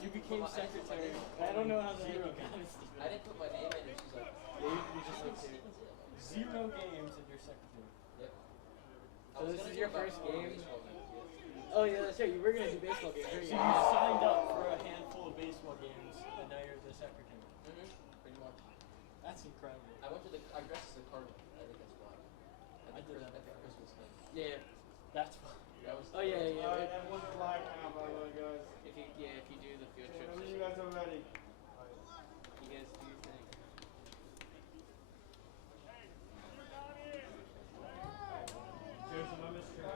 You became secretary. I don't know how the heck you got it, Steven. I didn't put my name in, and she's like, You just like 0 games and you're secretary. yep. So this is your first game? Yes. Oh yeah, that's right. You were gonna do baseball games. So you signed up for a handful of baseball games, and now you're the secretary. Pretty much. That's incredible. I dressed as a cardinal. I think that's why. I did that at the Christmas thing. Yeah. That's fun. That was. Oh yeah, yeah. Alright, everyone's flag now, by the way, guys. If you do the field trip, Whenever you guys are ready. you guys do your thing. Cheers to my Mr. I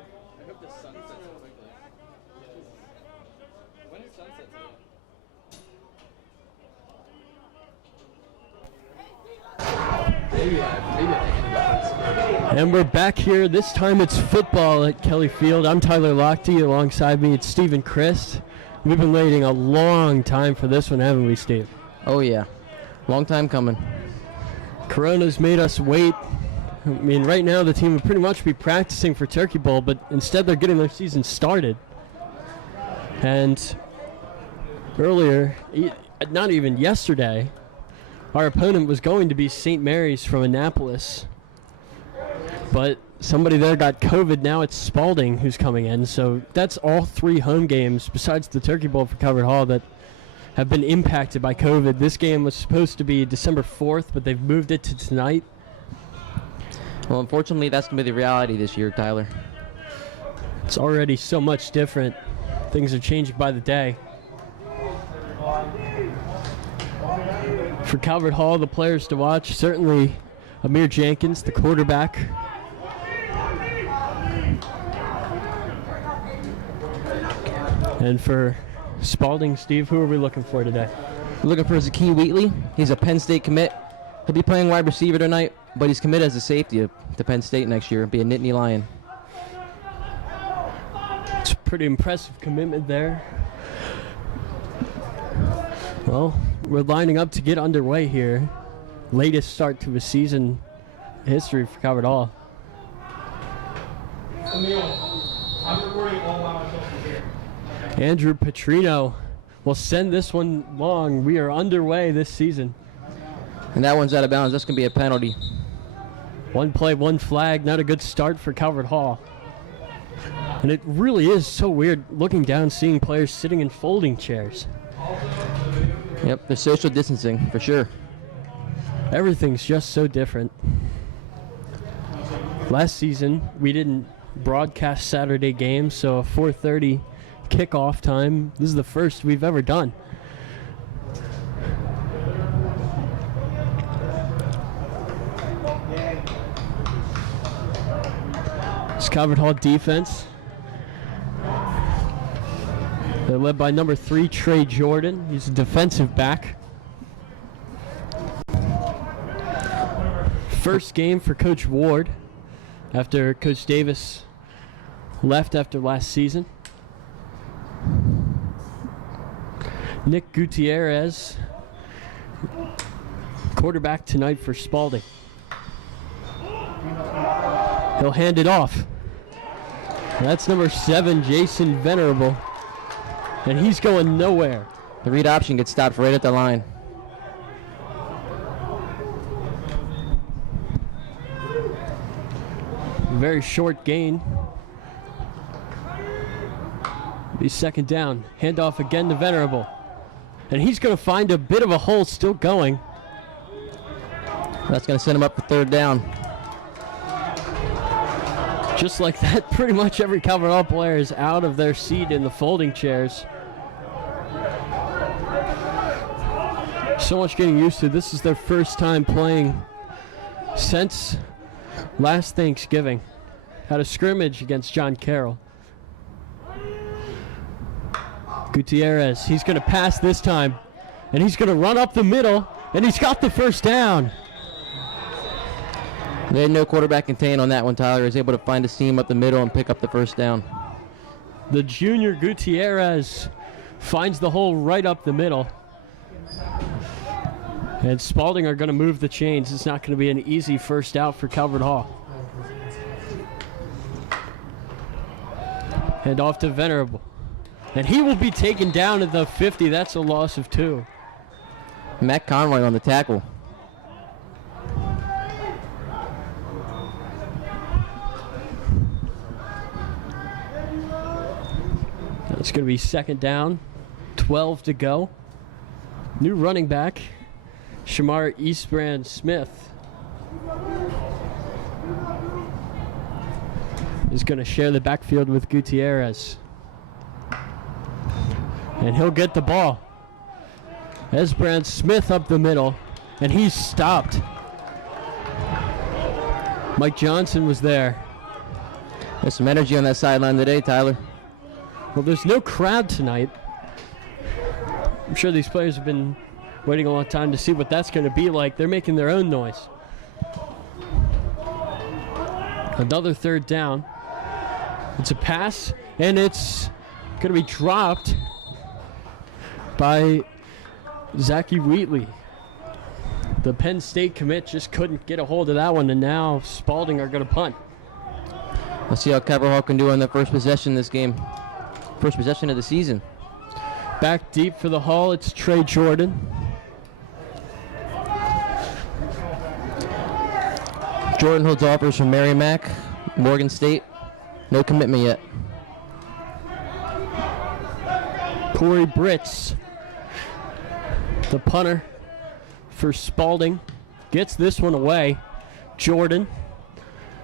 hope the sun sets so quickly. When is sunset today? And we're back here. This time it's football at Kelly Field. I'm Tyler Lochte. Alongside me, it's Stephen Christ. We've been waiting a long time for this one, haven't we, Steve? Oh yeah, long time coming. Corona's made us wait. I mean, right now the team would pretty much be practicing for Turkey Bowl, but instead they're getting their season started. And earlier, not even yesterday, our opponent was going to be St. Mary's from Annapolis. But somebody there got COVID. Now it's Spalding who's coming in. So that's all 3 home games besides the Turkey Bowl for Covered Hall that have been impacted by COVID. This game was supposed to be December 4th, but they've moved it to tonight. Well, unfortunately, that's going to be the reality this year, Tyler. It's already so much different. Things are changing by the day. For Calvert Hall, the players to watch, certainly Amir Jenkins, the quarterback. And for Spalding, Steve, who are we looking for today? We're looking for Zakie Wheatley. He's a Penn State commit. He'll be playing wide receiver tonight, but he's committed as a safety to Penn State next year. Be a Nittany Lion. It's a pretty impressive commitment there. Well, we're lining up to get underway here. Latest start to a season history for Calvert Hall. Emil, I'm recording all by myself from here. Andrew Petrino will send this one long. We are underway this season. And that one's out of bounds. That's going to be a penalty. One play, one flag. Not a good start for Calvert Hall. And it really is so weird looking down, seeing players sitting in folding chairs. Yep, they're social distancing for sure. Everything's just so different. Last season, we didn't broadcast Saturday games, so a 4:30 kickoff time. This is the first we've ever done. It's Calvert Hall defense. They're led by number 3, Trey Jordan. He's a defensive back. First game for Coach Ward after Coach Davis left after last season. Nick Gutierrez, quarterback tonight for Spalding. He'll hand it off. That's number 7, Jason Venerable. And he's going nowhere. The read option gets stopped right at the line. Very short gain. Be second down. Handoff again to Venerable. And he's going to find a bit of a hole still going. That's going to send him up for third down. Just like that, pretty much every Calvert Hall player is out of their seat in the folding chairs. So much getting used to. This is their first time playing since last Thanksgiving. Had a scrimmage against John Carroll. Gutierrez, he's going to pass this time. And he's going to run up the middle. And he's got the first down. They had no quarterback contain on that one. Tyler is able to find a seam up the middle and pick up the first down. The junior Gutierrez finds the hole right up the middle. And Spalding are going to move the chains. It's not going to be an easy first out for Calvert Hall. And off to Venerable. And he will be taken down at the 50. That's a loss of 2. Matt Conroy on the tackle. It's going to be second down, 12 to go. New running back, Shamar Eastbrand Smith, is going to share the backfield with Gutierrez. And he'll get the ball. Esbrand Smith up the middle, and he's stopped. Mike Johnson was there. There's some energy on that sideline today, Tyler. Well, there's no crowd tonight. I'm sure these players have been waiting a long time to see what that's going to be like. They're making their own noise. Another third down. It's a pass, and it's going to be dropped by Zachy Wheatley. The Penn State commit just couldn't get a hold of that one, and now Spalding are going to punt. Let's see how Cabral Hall can do on the first possession this game. First possession of the season. Back deep for the Hall, it's Trey Jordan. Jordan holds offers from Merrimack, Morgan State. No commitment yet. Corey Britz, the punter for Spalding, gets this one away. Jordan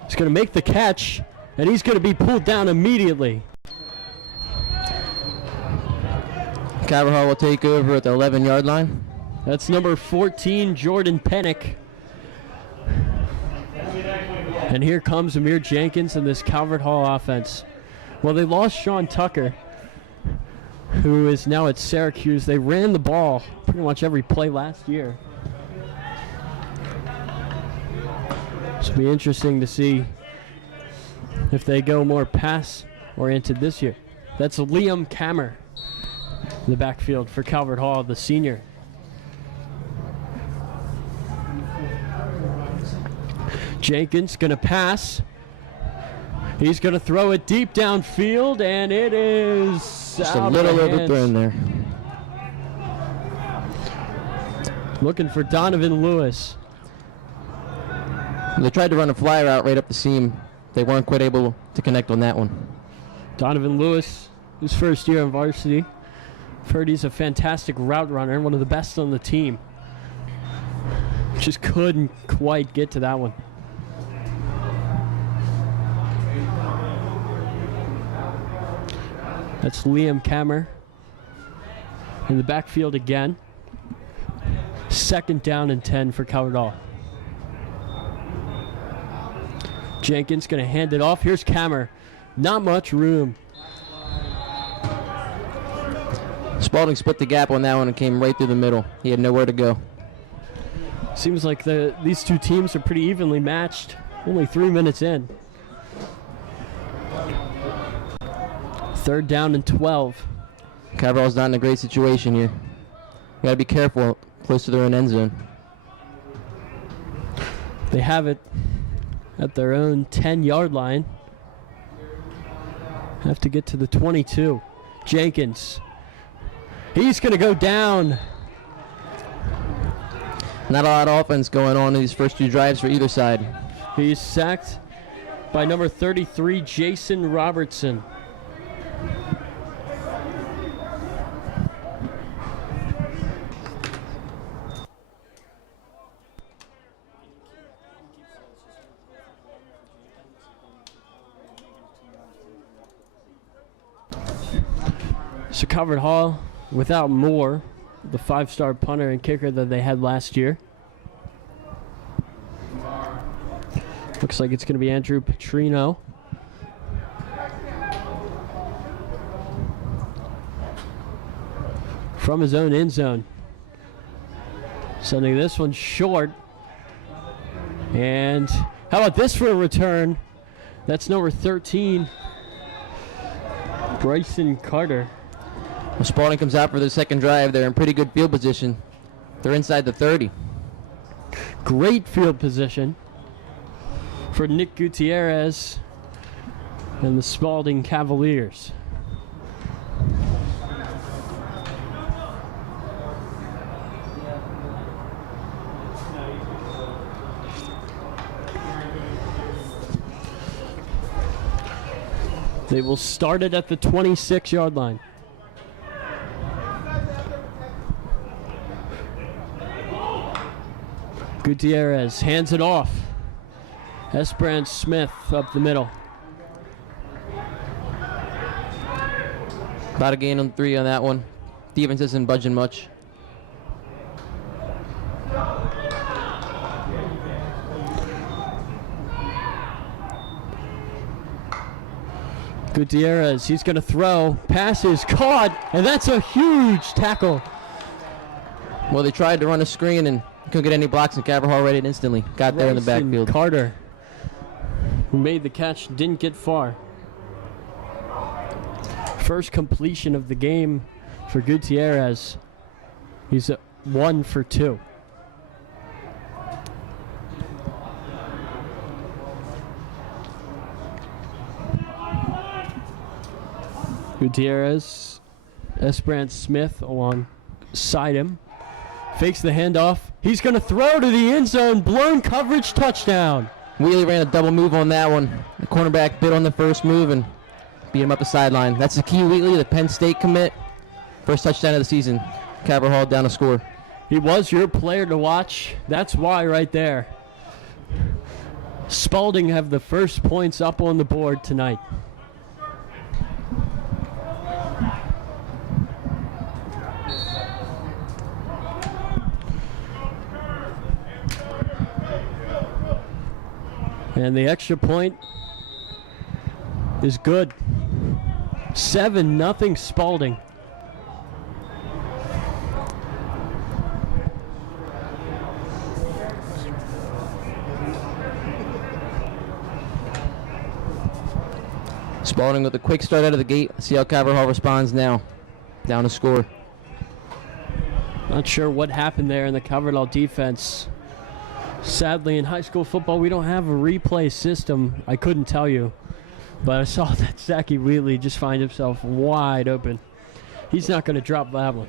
is going to make the catch, and he's going to be pulled down immediately. Cabral Hall will take over at the 11-yard line. That's number 14, Jordan Pennick. And here comes Amir Jenkins in this Calvert Hall offense. Well, they lost Sean Tucker, who is now at Syracuse. They ran the ball pretty much every play last year. So it'll be interesting to see if they go more pass-oriented this year. That's Liam Kammer in the backfield for Calvert Hall, the senior. Jenkins going to pass. He's going to throw it deep downfield, and it is Just a little overthrown there. Looking for Donovan Lewis. They tried to run a fly route right up the seam. They weren't quite able to connect on that one. Donovan Lewis, his first year in varsity. I've heard he's a fantastic route runner, one of the best on the team. Just couldn't quite get to that one. That's Liam Kammer in the backfield again. Second down and 10 for Calvert Hall. Jenkins going to hand it off. Here's Kammer. Not much room. Spalding split the gap on that one and came right through the middle. He had nowhere to go. Seems like these two teams are pretty evenly matched. Only 3 minutes in. Third down and 12. Cabral's not in a great situation here. You got to be careful close to their own end zone. They have it at their own 10-yard line. Have to get to the 22. Jenkins. He's going to go down. Not a lot of offense going on in these first two drives for either side. He's sacked by number 33, Jason Robertson. So Calvert Hall, without Moore, the 5-star punter and kicker that they had last year. Looks like it's going to be Andrew Petrino. From his own end zone. Sending this one short. And how about this for a return? That's number 13, Bryson Carter. When Spalding comes out for their second drive, they're in pretty good field position. They're inside the 30. Great field position for Nick Gutierrez and the Spalding Cavaliers. They will start it at the 26-yard line. Gutierrez hands it off. Esperance Smith up the middle. About a gain on 3 on that one. Defense isn't budging much. Gutierrez, he's going to throw. Pass is caught, and that's a huge tackle. Well, they tried to run a screen and couldn't get any blocks, and Caverhall read it instantly. Got there in the Grayson backfield. Carter, who made the catch, didn't get far. First completion of the game for Gutierrez. He's at 1 for 2. Gutierrez, Esperance Smith alongside him. Fakes the handoff. He's going to throw to the end zone. Blown coverage touchdown. Wheatley ran a double move on that one. The cornerback bit on the first move and beat him up the sideline. That's the key Wheatley, the Penn State commit. First touchdown of the season. Caverhall down to score. He was your player to watch. That's why right there. Spalding have the first points up on the board tonight. And the extra point is good. 7-0 Spalding. Spalding with a quick start out of the gate. See how Caverhall responds now. Down to score. Not sure what happened there in the Coverdell defense. Sadly, in high school football, we don't have a replay system. I couldn't tell you. But I saw that Zachy Wheatley just find himself wide open. He's not going to drop that one.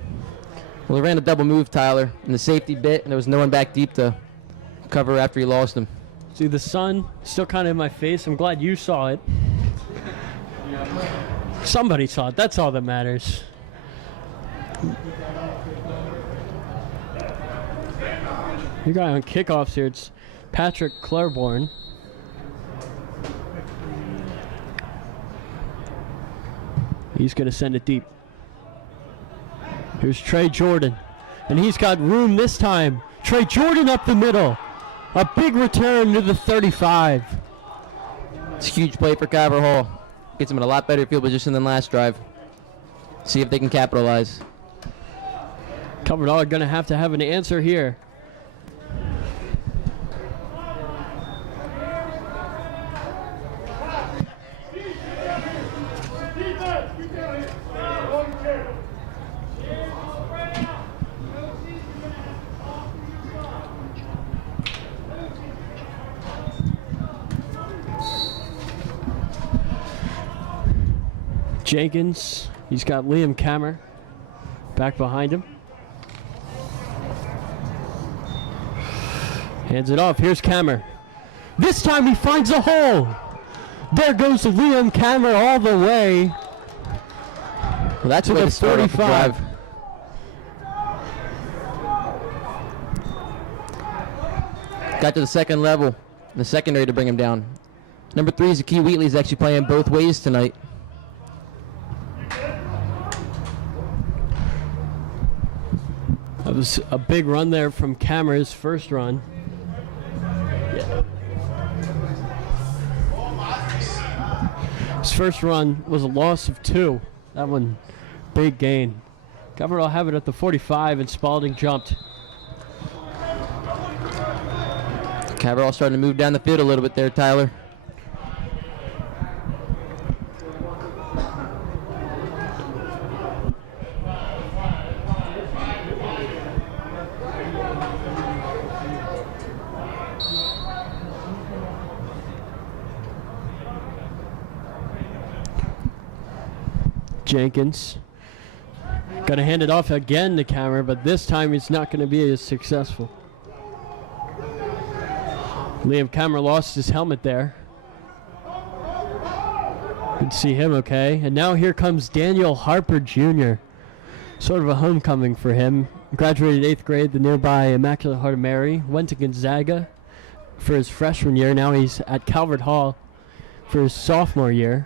Well, they ran a double move, Tyler, and the safety bit, and there was no one back deep to cover after he lost him. See, the sun still kind of in my face. I'm glad you saw it. Somebody saw it. That's all that matters. Your guy on kickoffs here, it's Patrick Claiborne. He's going to send it deep. Here's Trey Jordan. And he's got room this time. Trey Jordan up the middle. A big return to the 35. It's a huge play for Caverhall. Gets him in a lot better field position than last drive. See if they can capitalize. Coverdell are going to have an answer here. Jenkins, he's got Liam Kammer back behind him. Hands it off. Here's Kammer. This time he finds a hole. There goes Liam Kammer all the way. Well, that's to where the 45. Got to the second level, the secondary to bring him down. Number 3 is Zachy Wheatley. He's actually playing both ways tonight. That was a big run there from Kammer's first run. His first run was a loss of 2. That one, big gain. Coverdell have it at the 45, and Spalding jumped. Caverhall starting to move down the field a little bit there, Tyler. Jenkins. Got to hand it off again to Kammer, but this time he's not going to be as successful. Liam Kammer lost his helmet there. Good to see him okay. And now here comes Daniel Harper Jr. Sort of a homecoming for him. Graduated 8th grade, the nearby Immaculate Heart of Mary. Went to Gonzaga for his freshman year. Now he's at Calvert Hall for his sophomore year.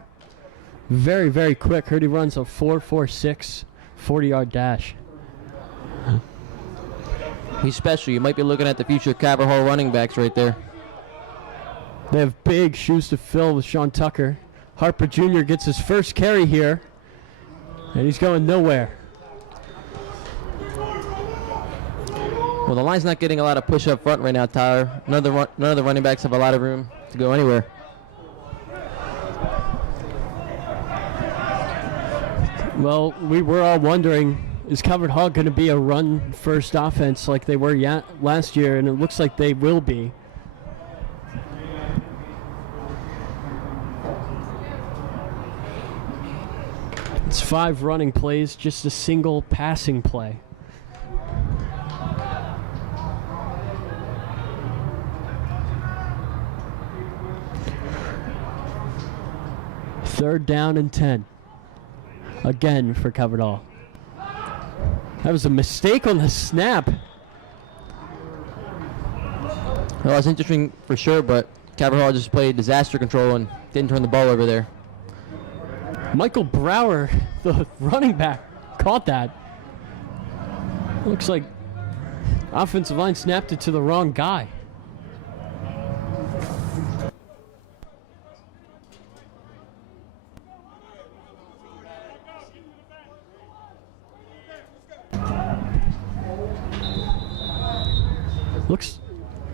Very, very quick. Heard he runs a 4.46 40-yard dash. He's special. You might be looking at the future Calvert Hall running backs right there. They have big shoes to fill with Sean Tucker. Harper Jr. gets his first carry here, and he's going nowhere. Well, the line's not getting a lot of push up front right now, Tyler. None of the running backs have a lot of room to go anywhere. Well, we were all wondering, is Calvert Hall going to be a run-first offense like they were last year, and it looks like they will be. It's 5 running plays, just a single passing play. Third down and 10. Again for Calvert Hall. That was a mistake on the snap. Well, it's interesting for sure, but Calvert Hall just played disaster control and didn't turn the ball over there. Michael Brower, the running back, caught that. Looks like offensive line snapped it to the wrong guy.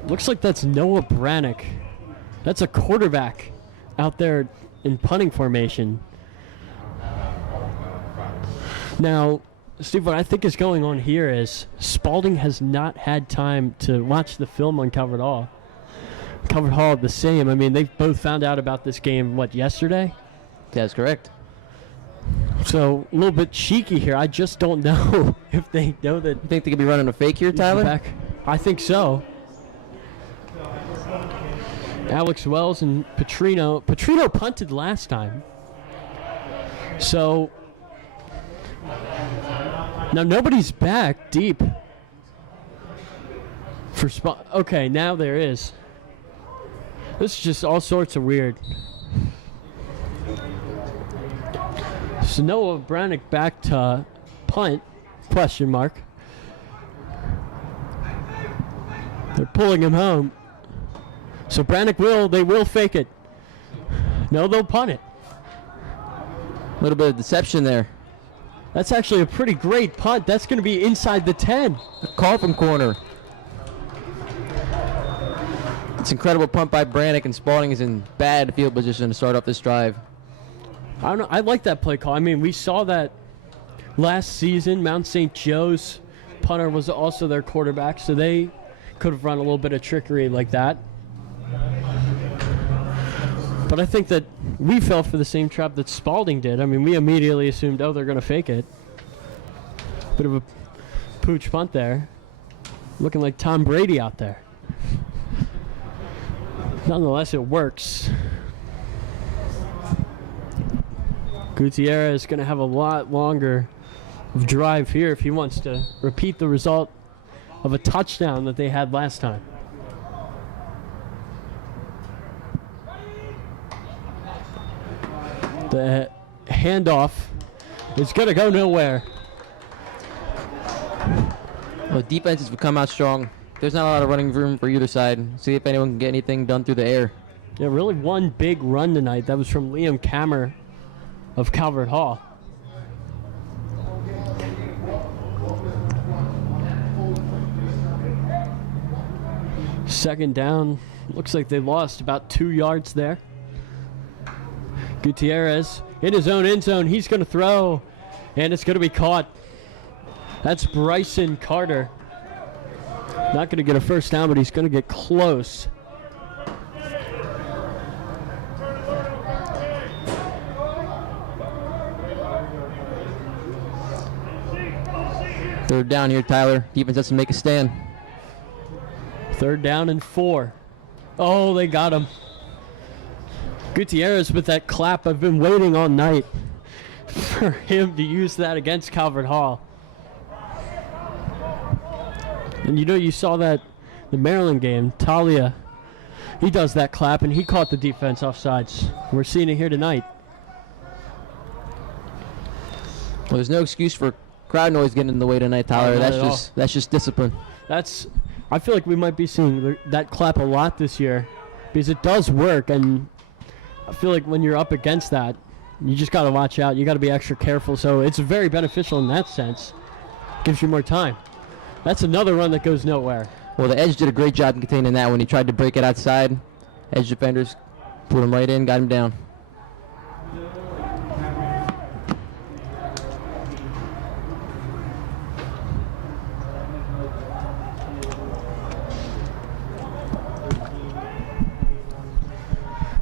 Looks like that's Noah Brannick. That's a quarterback out there in punting formation. Now, Steve, what I think is going on here is Spalding has not had time to watch the film on Calvert Hall. Calvert Hall the same. I mean, they both found out about this game, yesterday? That's correct. So, a little bit cheeky here. I just don't know if they know that. You think they could be running a fake here, Tyler? I think so. Alex Wells and Petrino. Petrino punted last time. So, now nobody's back deep. Okay, now there is. This is just all sorts of weird. So Noah Brannick back to punt, question mark. They're pulling him home. So Brannick they will fake it. No, they'll punt it. A little bit of deception there. That's actually a pretty great punt. That's going to be inside the 10. A call from corner. It's incredible punt by Brannick, and Spalding is in bad field position to start off this drive. I don't know. I like that play call. I mean, we saw that last season. Mount St. Joe's punter was also their quarterback, so they could have run a little bit of trickery like that. But I think that we fell for the same trap that Spalding did. I mean, we immediately assumed, they're going to fake it. Bit of a pooch punt there. Looking like Tom Brady out there. Nonetheless, it works. Gutierrez is going to have a lot longer of drive here if he wants to repeat the result of a touchdown that they had last time. The handoff is going to go nowhere. Well, defenses have come out strong. There's not a lot of running room for either side. See if anyone can get anything done through the air. Yeah, really one big run tonight. That was from Liam Kammer of Calvert Hall. Second down. Looks like they lost about 2 yards there. Gutierrez in his own end zone. He's going to throw, and it's going to be caught. That's Bryson Carter. Not going to get a first down, but he's going to get close. Third down here, Tyler. Defense has to make a stand. Third down and 4. Oh, they got him. Gutierrez with that clap. I've been waiting all night for him to use that against Calvert Hall. And you know, you saw that the Maryland game, Talia, he does that clap and he caught the defense offsides. We're seeing it here tonight. Well, there's no excuse for crowd noise getting in the way tonight, Tyler. not at all. That's just discipline. I feel like we might be seeing that clap a lot this year because it does work, and I feel like when you're up against that, you just got to watch out. You got to be extra careful. So it's very beneficial in that sense. Gives you more time. That's another run that goes nowhere. Well, the Edge did a great job in containing that when he tried to break it outside. Edge defenders put him right in, got him down.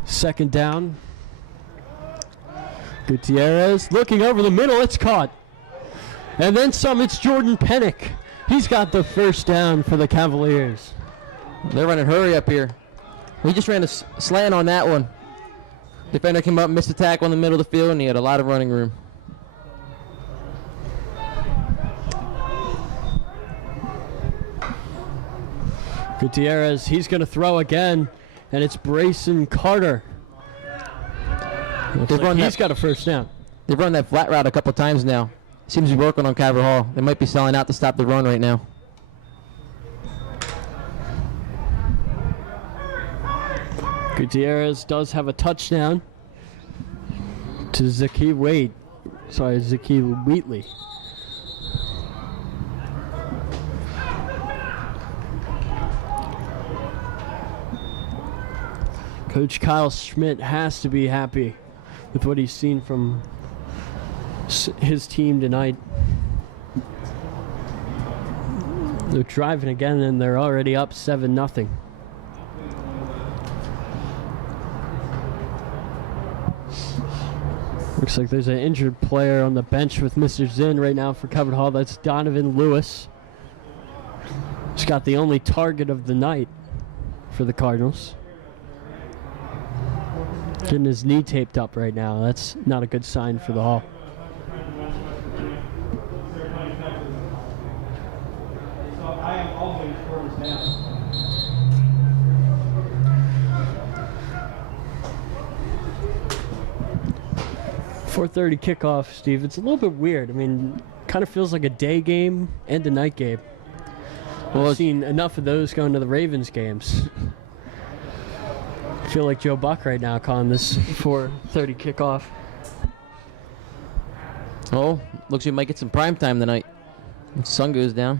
Second down. Gutierrez looking over the middle. It's caught. And then some. It's Jordan Pennick. He's got the first down for the Cavaliers. They're running hurry up here. He just ran a slant on that one. Defender came up, missed a tackle in the middle of the field, and he had a lot of running room. Gutierrez, he's going to throw again, and it's Brayson Carter. He's got a first down. They've run that flat route a couple times now. Seems to be working on Calvert Hall. They might be selling out to stop the run right now. Gutierrez does have a touchdown to Zaki Wheatley. Coach Kyle Schmidt has to be happy with what he's seen from his team tonight. They're driving again, and they're already up 7-0. Looks like there's an injured player on the bench with Mr. Zinn right now for Calvert Hall. That's Donovan Lewis. He's got the only target of the night for the Cardinals. Getting his knee taped up right now. That's not a good sign for the Hall. So I am always first down. .4:30 kickoff, Steve. It's a little bit weird. I mean, kind of feels like a day game and a night game. Well, I've seen enough of those going to the Ravens games. I feel like Joe Buck right now calling this 4:30 kickoff. Oh, looks like we might get some prime time tonight. The sun goes down.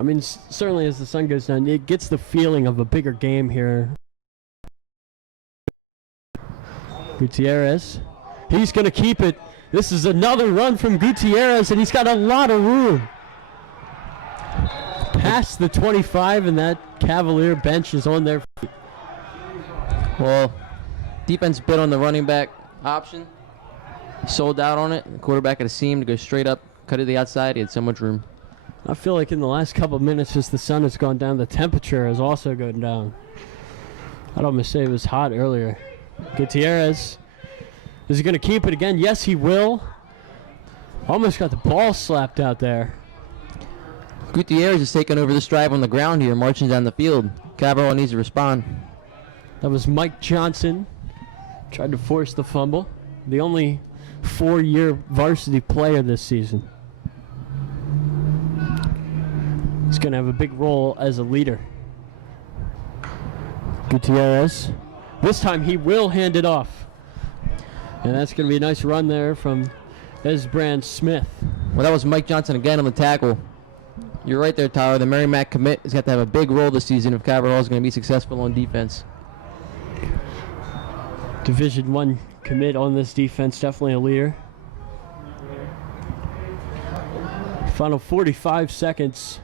I mean, certainly as the sun goes down, it gets the feeling of a bigger game here. Gutierrez. He's going to keep it. This is another run from Gutierrez, and he's got a lot of room. Past the 25, and that Cavalier bench is on their feet. Well, defense bid on the running back option. Sold out on it. The quarterback had a seam to go straight up, cut it to the outside. He had so much room. I feel like in the last couple of minutes, as the sun has gone down, the temperature has also gone down. I'd almost say it was hot earlier. Gutierrez. Is he going to keep it again? Yes, he will. Almost got the ball slapped out there. Gutierrez is taking over this drive on the ground here, marching down the field. Calvert Hall needs to respond. That was Mike Johnson. Tried to force the fumble. The only 4-year varsity player this season. He's going to have a big role as a leader. Gutierrez. This time he will hand it off. And that's going to be a nice run there from Esbrand Smith. Well, that was Mike Johnson again on the tackle. You're right there, Tyler. The Merrimack commit has got to have a big role this season if Calvert Hall is going to be successful on defense. Division I commit on this defense, definitely a leader. Final 45 seconds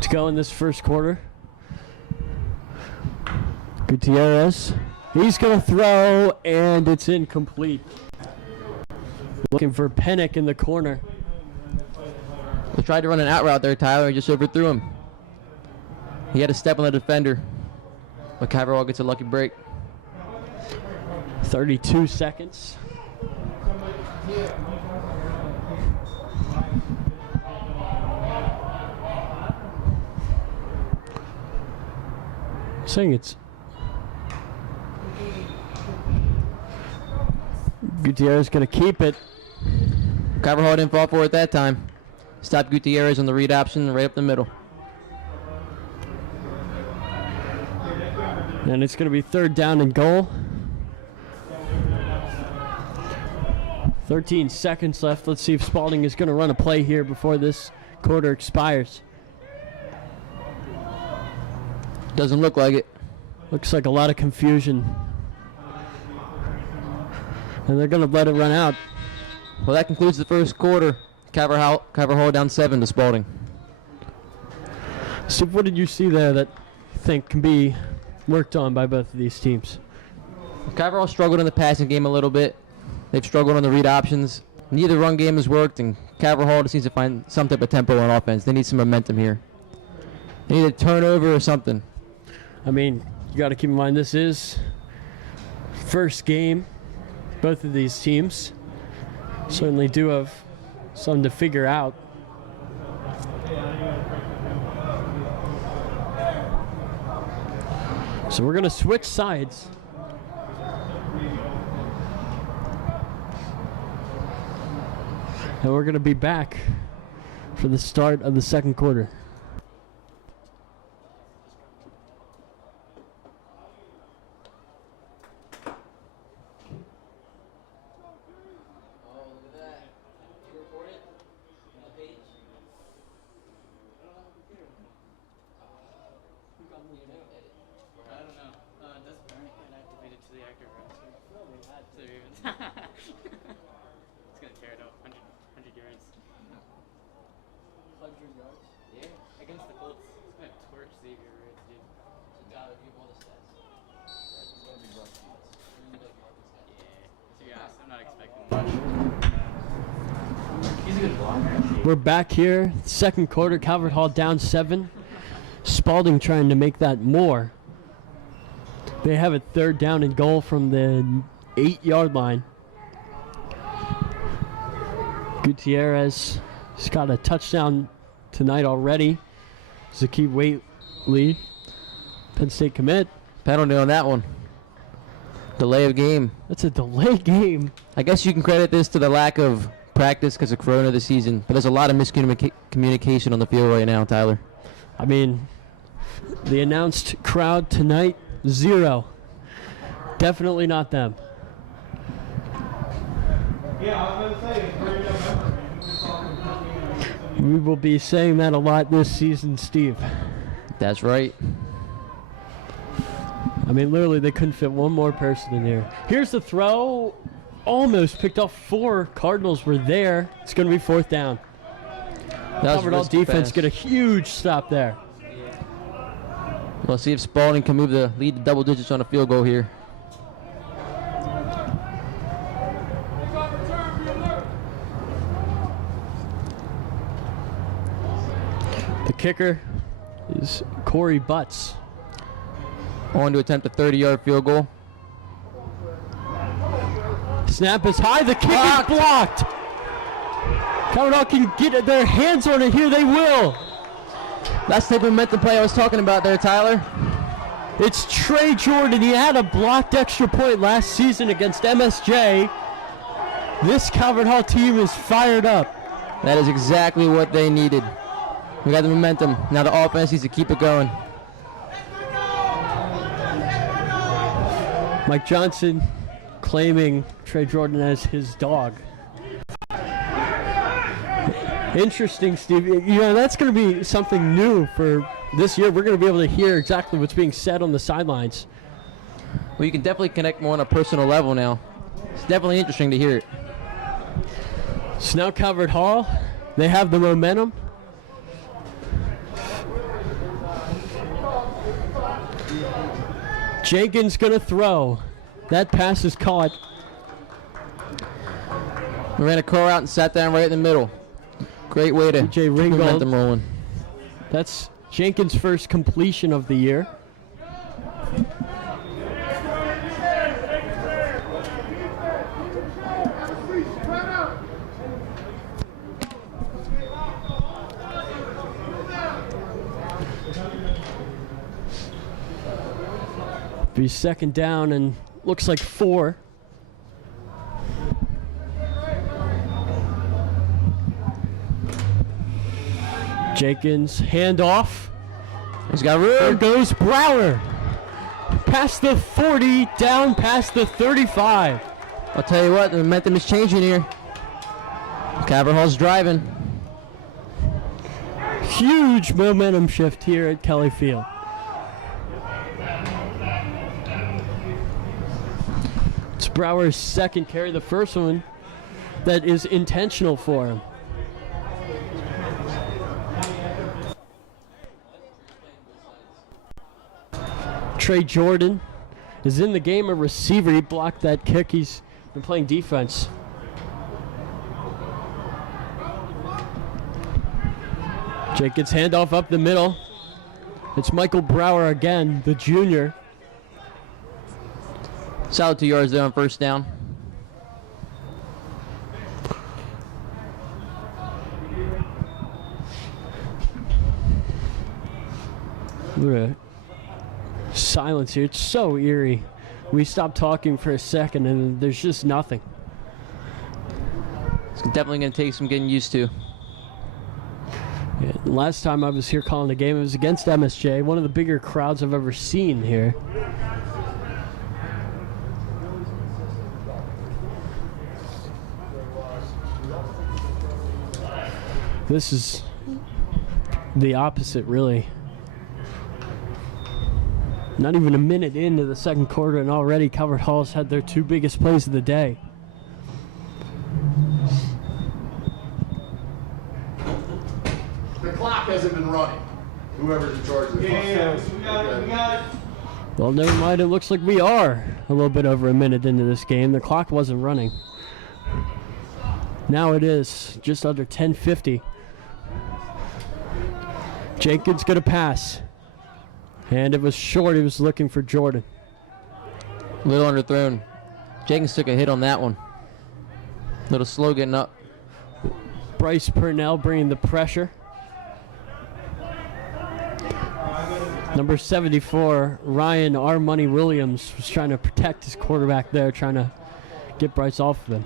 to go in this first quarter. Gutierrez. He's going to throw, and it's incomplete. Looking for Pennick in the corner. They tried to run an out route there, Tyler. He just overthrew him. He had to step on the defender. But Calvert Hall gets a lucky break. 32 seconds. Saying it's Gutierrez going to keep it. Carvajal didn't fall for it that time. Stopped Gutierrez on the read option right up the middle. And it's going to be 3rd down and goal. 13 seconds left. Let's see if Spalding is going to run a play here before this quarter expires. Doesn't look like it. Looks like a lot of confusion. And they're going to let it run out. Well, that concludes the first quarter. Carvajal down 7 to Spalding. Steve, what did you see there that you think can be worked on by both of these teams? Carvajal struggled in the passing game a little bit. They've struggled on the read options. Neither run game has worked, and Carvajal just needs to find some type of tempo on offense. They need some momentum here. They need a turnover or something. I mean, you got to keep in mind this is first game. Both of these teams certainly do have something to figure out. So we're going to switch sides. And we're going to be back for the start of the second quarter. I don't know. Does Burn get activated to the active roster? No, they had to. It's gonna tear it up. 100 yards. 100 yards? Yeah. Against the Colts. It's gonna torch Xavier Rhodes, dude. So gotta give all the stats. It's gonna be rough. Yeah. To be honest, I'm not expecting much. He's a good blocker. We're back here. Second quarter, Carvajal down 7. Spalding trying to make that more. They have a 3rd down and goal from the 8-yard line. Gutierrez has got a touchdown tonight already. Zakee Waitley, Penn State commit. Penalty on that one. Delay of game. That's a delay game. I guess you can credit this to the lack of practice because of Corona this season, but there's a lot of miscommunication on the field right now, Tyler. I mean, the announced crowd tonight, 0. Definitely not them. Yeah, I was going to say, it's very November. We will be saying that a lot this season, Steve. That's right. I mean, literally, they couldn't fit one more person in here. Here's the throw. Almost picked off 4. Cardinals were there. It's going to be 4th down. Carvajal defense get a huge stop there. We'll see if Spalding can move the lead to double digits on a field goal here. The kicker is Corey Butts. On to attempt a 30-yard field goal. Snap is high. The kick is blocked. Carvajal can get their hands on it here. They will. That's the momentum play I was talking about there, Tyler. It's Trey Jordan. He had a blocked extra point last season against MSJ. This Carvajal team is fired up. That is exactly what they needed. We got the momentum. Now the offense needs to keep it going. Mike Johnson claiming Trey Jordan as his dog. Interesting, Steve. You know, that's going to be something new for this year. We're going to be able to hear exactly what's being said on the sidelines. Well, you can definitely connect more on a personal level now. It's definitely interesting to hear it. So now Carvajal, they have the momentum. Jenkins going to throw. That pass is caught. We ran a car out and sat down right in the middle. Great way to DJ keep Ringgold. momentum rolling. That's Jenkins' first completion of the year. Be second down and looks like 4. Jenkins, handoff. He's got There room. goes Brower. Past the 40, down past the 35. I'll tell you what, the momentum is changing here. Caverhall's driving. Huge momentum shift here at Kelly Field. It's Brower's second carry, the first one that is intentional for him. Trey Jordan is in the game, a receiver. He blocked that kick. He's been playing defense. Jenkins handoff up the middle. It's Michael Brower again, the junior. Solid 2 yards there on first down. Look at silence here. It's so eerie. We stop talking for a second and there's just nothing. It's definitely going to take some getting used to. Yeah, last time I was here calling the game, it was against MSJ, one of the bigger crowds I've ever seen here. This is the opposite, really. Not even a minute into the second quarter, and already Calvert Hall's had their 2 biggest plays of the day. The clock hasn't been running. Whoever's in charge of the clock. Yeah, we got it. Well, never mind. It looks like we are a little bit over a minute into this game. The clock wasn't running. Now it is just under 10:50. Jenkins going to pass. And it was short. He was looking for Jordan. A little underthrown. Jenkins took a hit on that one. A little slow getting up. Bryce Purnell bringing the pressure. Number 74, Ryan R. Money Williams, was trying to protect his quarterback there, trying to get Bryce off of him.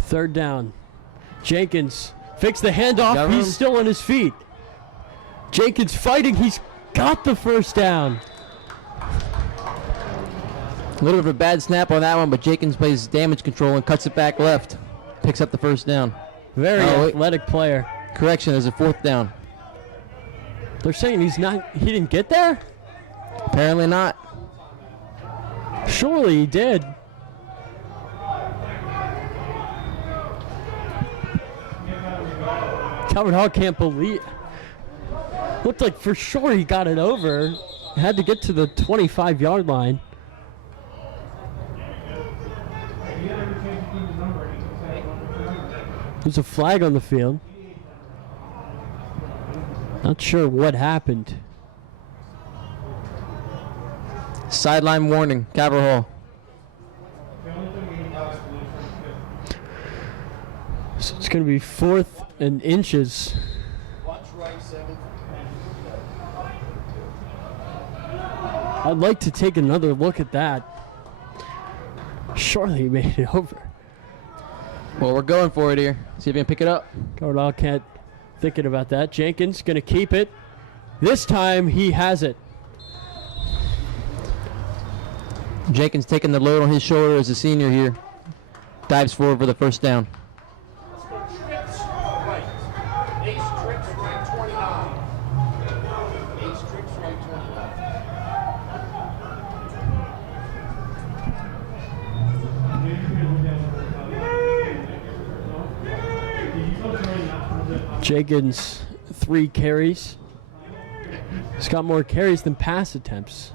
Third down. Jenkins fakes the handoff. He's still on his feet. Jenkins fighting. He's got the first down. A little bit of a bad snap on that one, but Jenkins plays damage control and cuts it back left. Picks up the first down. Very athletic player. Correction, there's a 4th down. They're saying he didn't get there? Apparently not. Surely he did. Calvert Hall can't believe. Looked like for sure he got it over. Had to get to the 25-yard line. There's a flag on the field. Not sure what happened. Sideline warning, Calvert Hall. So it's going to be 4th and inches. I'd like to take another look at that. Surely he made it over. Well, we're going for it here. See if we can pick it up. Calvert Hall can't thinking about that. Jenkins going to keep it. This time he has it. Jenkins taking the load on his shoulder as a senior here. Dives forward for the first down. Jenkins, 3 carries. He's got more carries than pass attempts.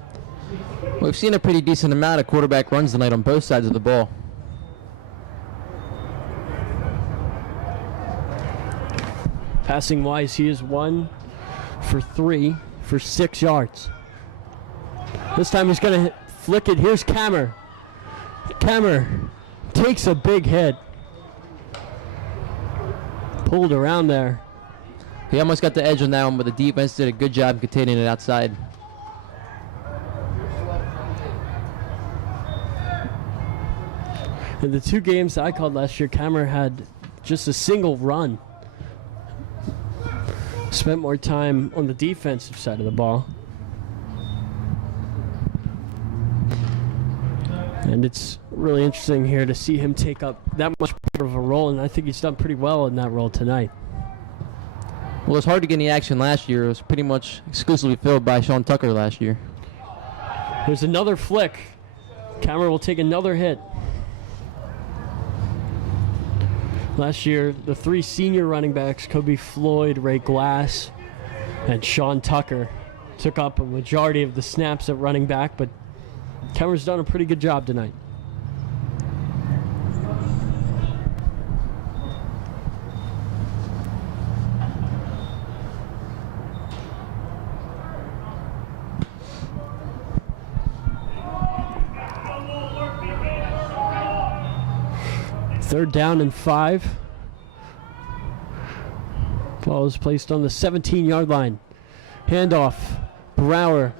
We've seen a pretty decent amount of quarterback runs tonight on both sides of the ball. Passing wise, he is 1 for 3 for 6 yards. This time he's going to flick it. Here's Kammer. Kammer takes a big hit. Pulled around there. He almost got the edge on that one, but the defense did a good job containing it outside. In the 2 games I called last year, Cameron had just a single run. Spent more time on the defensive side of the ball. And it's really interesting here to see him take up that much more of a role, and I think he's done pretty well in that role tonight. Well, it's hard to get any action last year. It was pretty much exclusively filled by Sean Tucker last year. There's another flick. Cameron will take another hit. Last year, the 3 senior running backs, Kobe Floyd, Ray Glass, and Sean Tucker, took up a majority of the snaps at running back, but Cameron's done a pretty good job tonight. Third down and 5. Ball is placed on the 17-yard line. Handoff. Brower.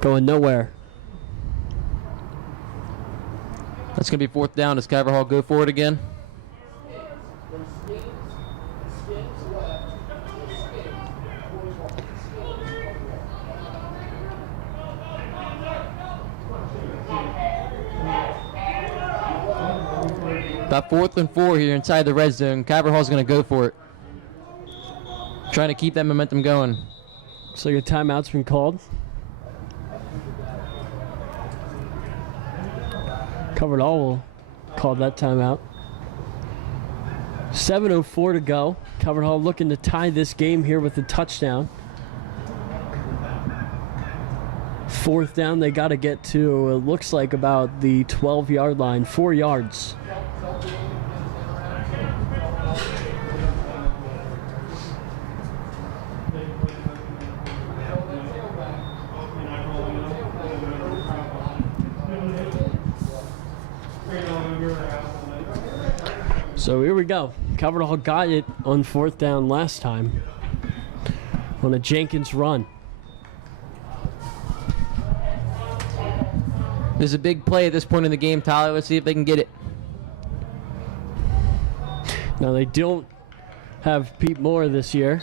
Going nowhere. That's going to be 4th down. Does Caverhall go for it again? About 4th and 4 here inside the red zone. Caverhall's going to go for it. Trying to keep that momentum going. Looks like a timeout's been called. Covered all will call that timeout. 7:04 to go. Covered Hall looking to tie this game here with a touchdown. 4th down, they got to get to, it looks like about the 12-yard line, 4 yards. So here we go. Covered Hall got it on 4th down last time on a Jenkins run. There's a big play at this point in the game, Tyler. Let's see if they can get it. Now they don't have Pete Moore this year.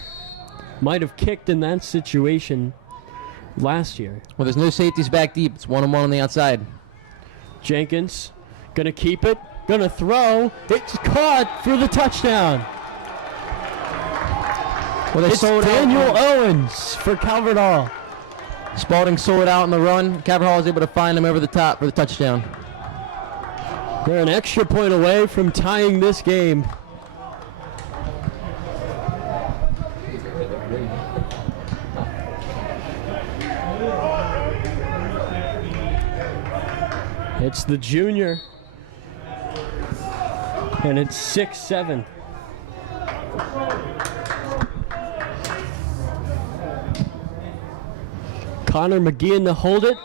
Might have kicked in that situation last year. Well, there's no safeties back deep. It's 1-on-1 on the outside. Jenkins gonna keep it, gonna throw. It's caught for the touchdown. Well, they It's sold Daniel out. Owens for Calvert Hall. Spalding sold out in the run. Caverhall was able to find him over the top for the touchdown. They're an extra point away from tying this game. It's the junior. And it's 6-7. Connor McGeehan to hold it.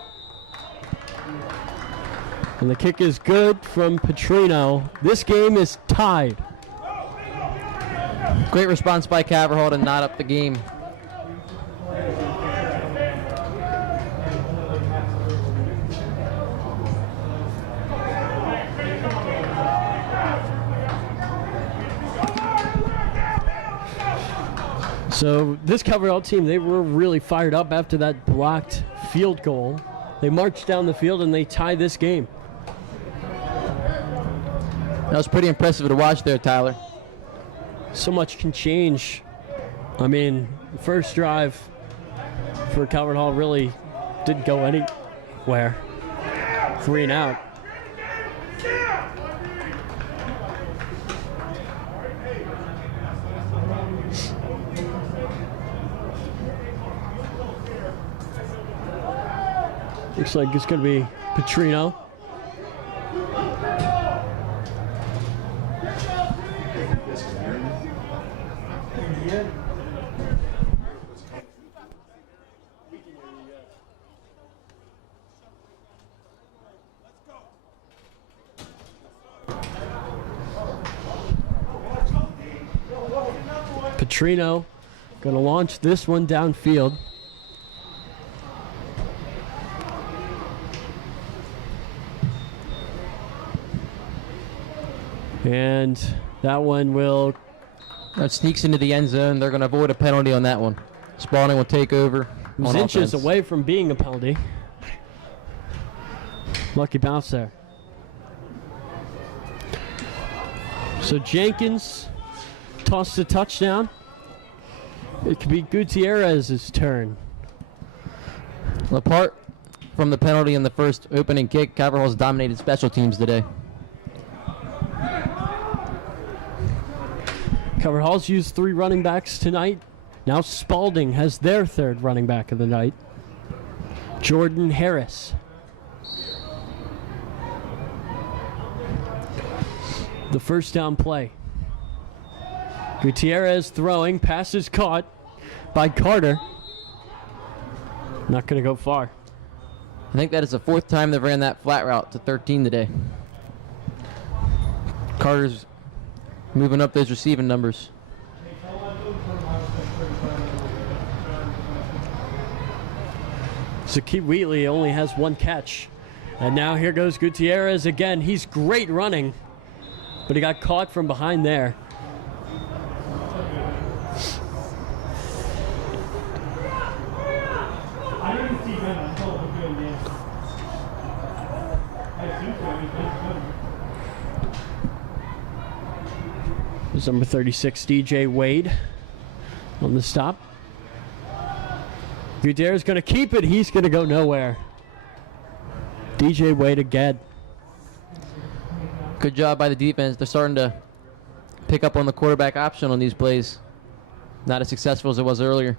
And the kick is good from Petrino. This game is tied. Great response by Caverhall to knot up the game. So this Coverall team, they were really fired up after that blocked field goal. They marched down the field and they tie this game. That was pretty impressive to watch there, Tyler. So much can change. I mean, the first drive for Calvert Hall really didn't go anywhere. 3 and out. Looks like it's going to be Petrino. Petrino going to launch this one downfield. And that one will... That sneaks into the end zone. They're going to avoid a penalty on that one. Spalding will take over. It was inches away from being a penalty. Lucky bounce there. So Jenkins tossed a touchdown. It could be Gutierrez's turn. Apart from the penalty in the first opening kick, Calvert Hall's dominated special teams today. Calvert Hall's used 3 running backs tonight. Now Spalding has their 3rd running back of the night, Jordan Harris. The first down play. Gutierrez throwing, pass is caught by Carter. Not going to go far. I think that is the 4th time they've ran that flat route to 13 today. Carter's moving up those receiving numbers. Zakee Wheatley only has 1 catch. And now here goes Gutierrez again. He's great running, but he got caught from behind there. I didn't see him until the field game. I assume so. There's number 36, DJ Wade, on the stop. Gutierrez going to keep it. He's going to go nowhere. DJ Wade again. Good job by the defense. They're starting to pick up on the quarterback option on these plays. Not as successful as it was earlier.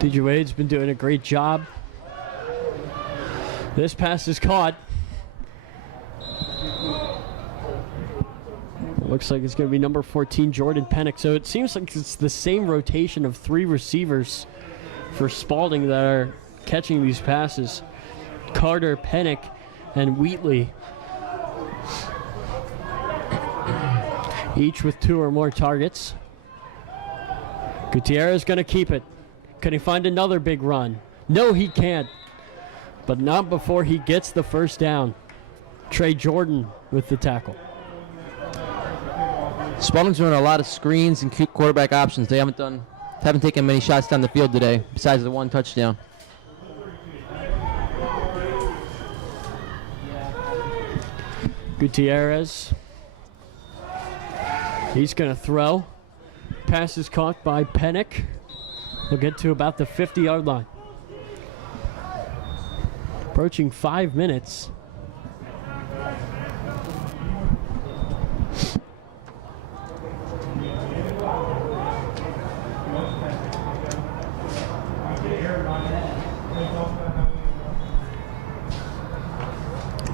DJ Wade's been doing a great job. This pass is caught. Looks like it's going to be number 14, Jordan Pennick. So it seems like it's the same rotation of 3 receivers for Spalding that are catching these passes. Carter, Pennick, and Wheatley. Each with 2 or more targets. Gutierrez going to keep it. Can he find another big run? No, he can't. But not before he gets the first down. Trey Jordan with the tackle. Spalding's doing a lot of screens and quarterback options. They haven't taken many shots down the field today, besides the 1 touchdown. Gutierrez. He's going to throw. Pass is caught by Pennick. He'll get to about the 50-yard line. Approaching 5 minutes.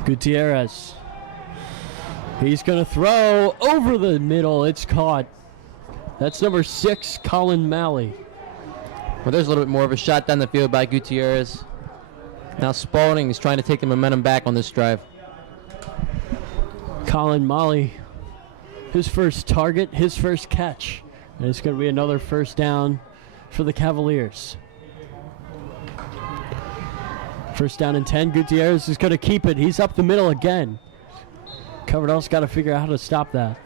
Gutierrez. He's going to throw over the middle. It's caught. That's number 6, Colin Malley. Well, there's a little bit more of a shot down the field by Gutierrez. Now Spalding is trying to take the momentum back on this drive. Colin Malley, his first target, his first catch. And it's going to be another first down for the Cavaliers. First down and 10. Gutierrez is going to keep it. He's up the middle again. Calvert Hall's got to figure out how to stop that.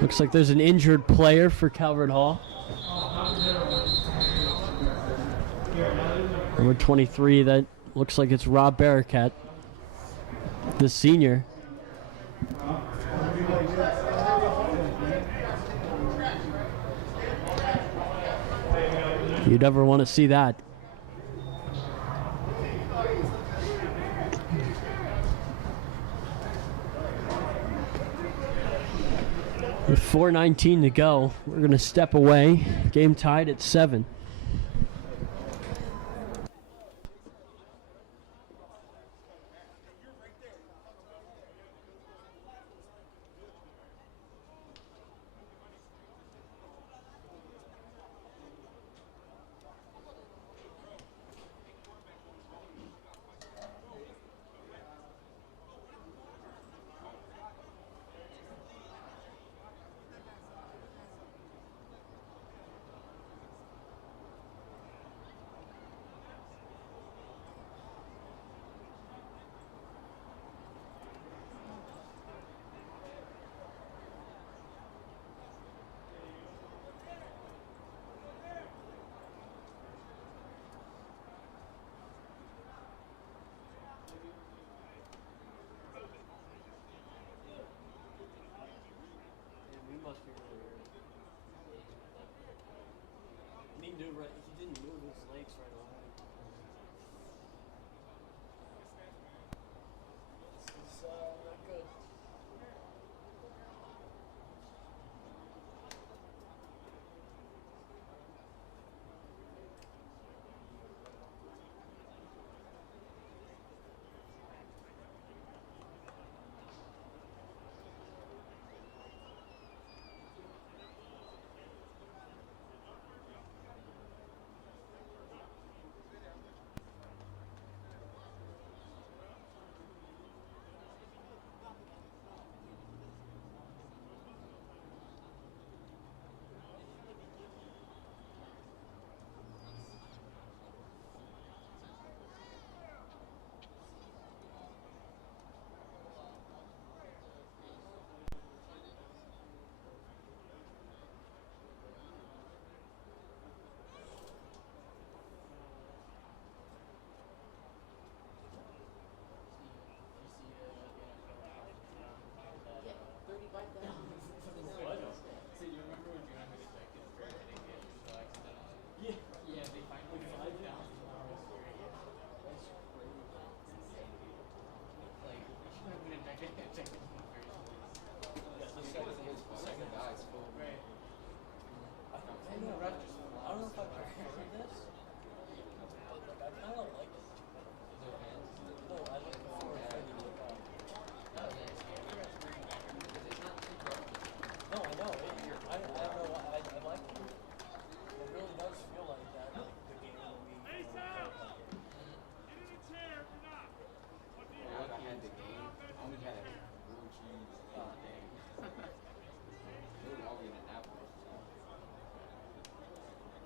Looks like there's an injured player for Calvert Hall. Number 23, that looks like it's Rob Barricat, the senior. You never want to see that. With 4:19 to go, we're going to step away. Game tied at 7. right. He didn't move his legs right away. This is not good.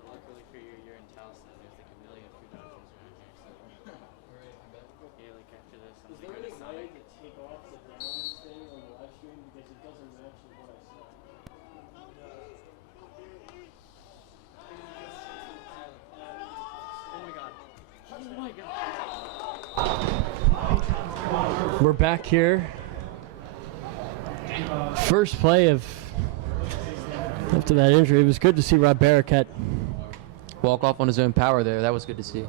Luckily for you, you're in Towson. There's like a million food options around here. So. Yeah, like after this, I'm Is gonna there go to any way Sonic. to take off the Downs thing on the live stream because it doesn't match with what I saw? Oh my god. Oh my god. We're back here. First play of after that injury. It was good to see Rob Barracat. Walk off on his own power there. That was good to see.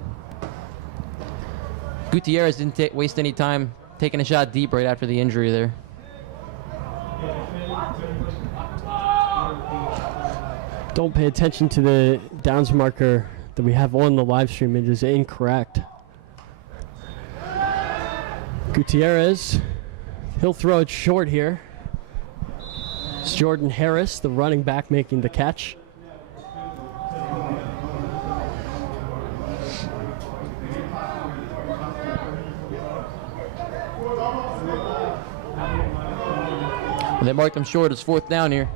Gutierrez didn't waste any time taking a shot deep right after the injury there. Don't pay attention to the Downs marker that we have on the live stream. It is incorrect. Gutierrez, he'll throw it short here. It's Jordan Harris, the running back, making the catch. They marked him short. It's 4th down here.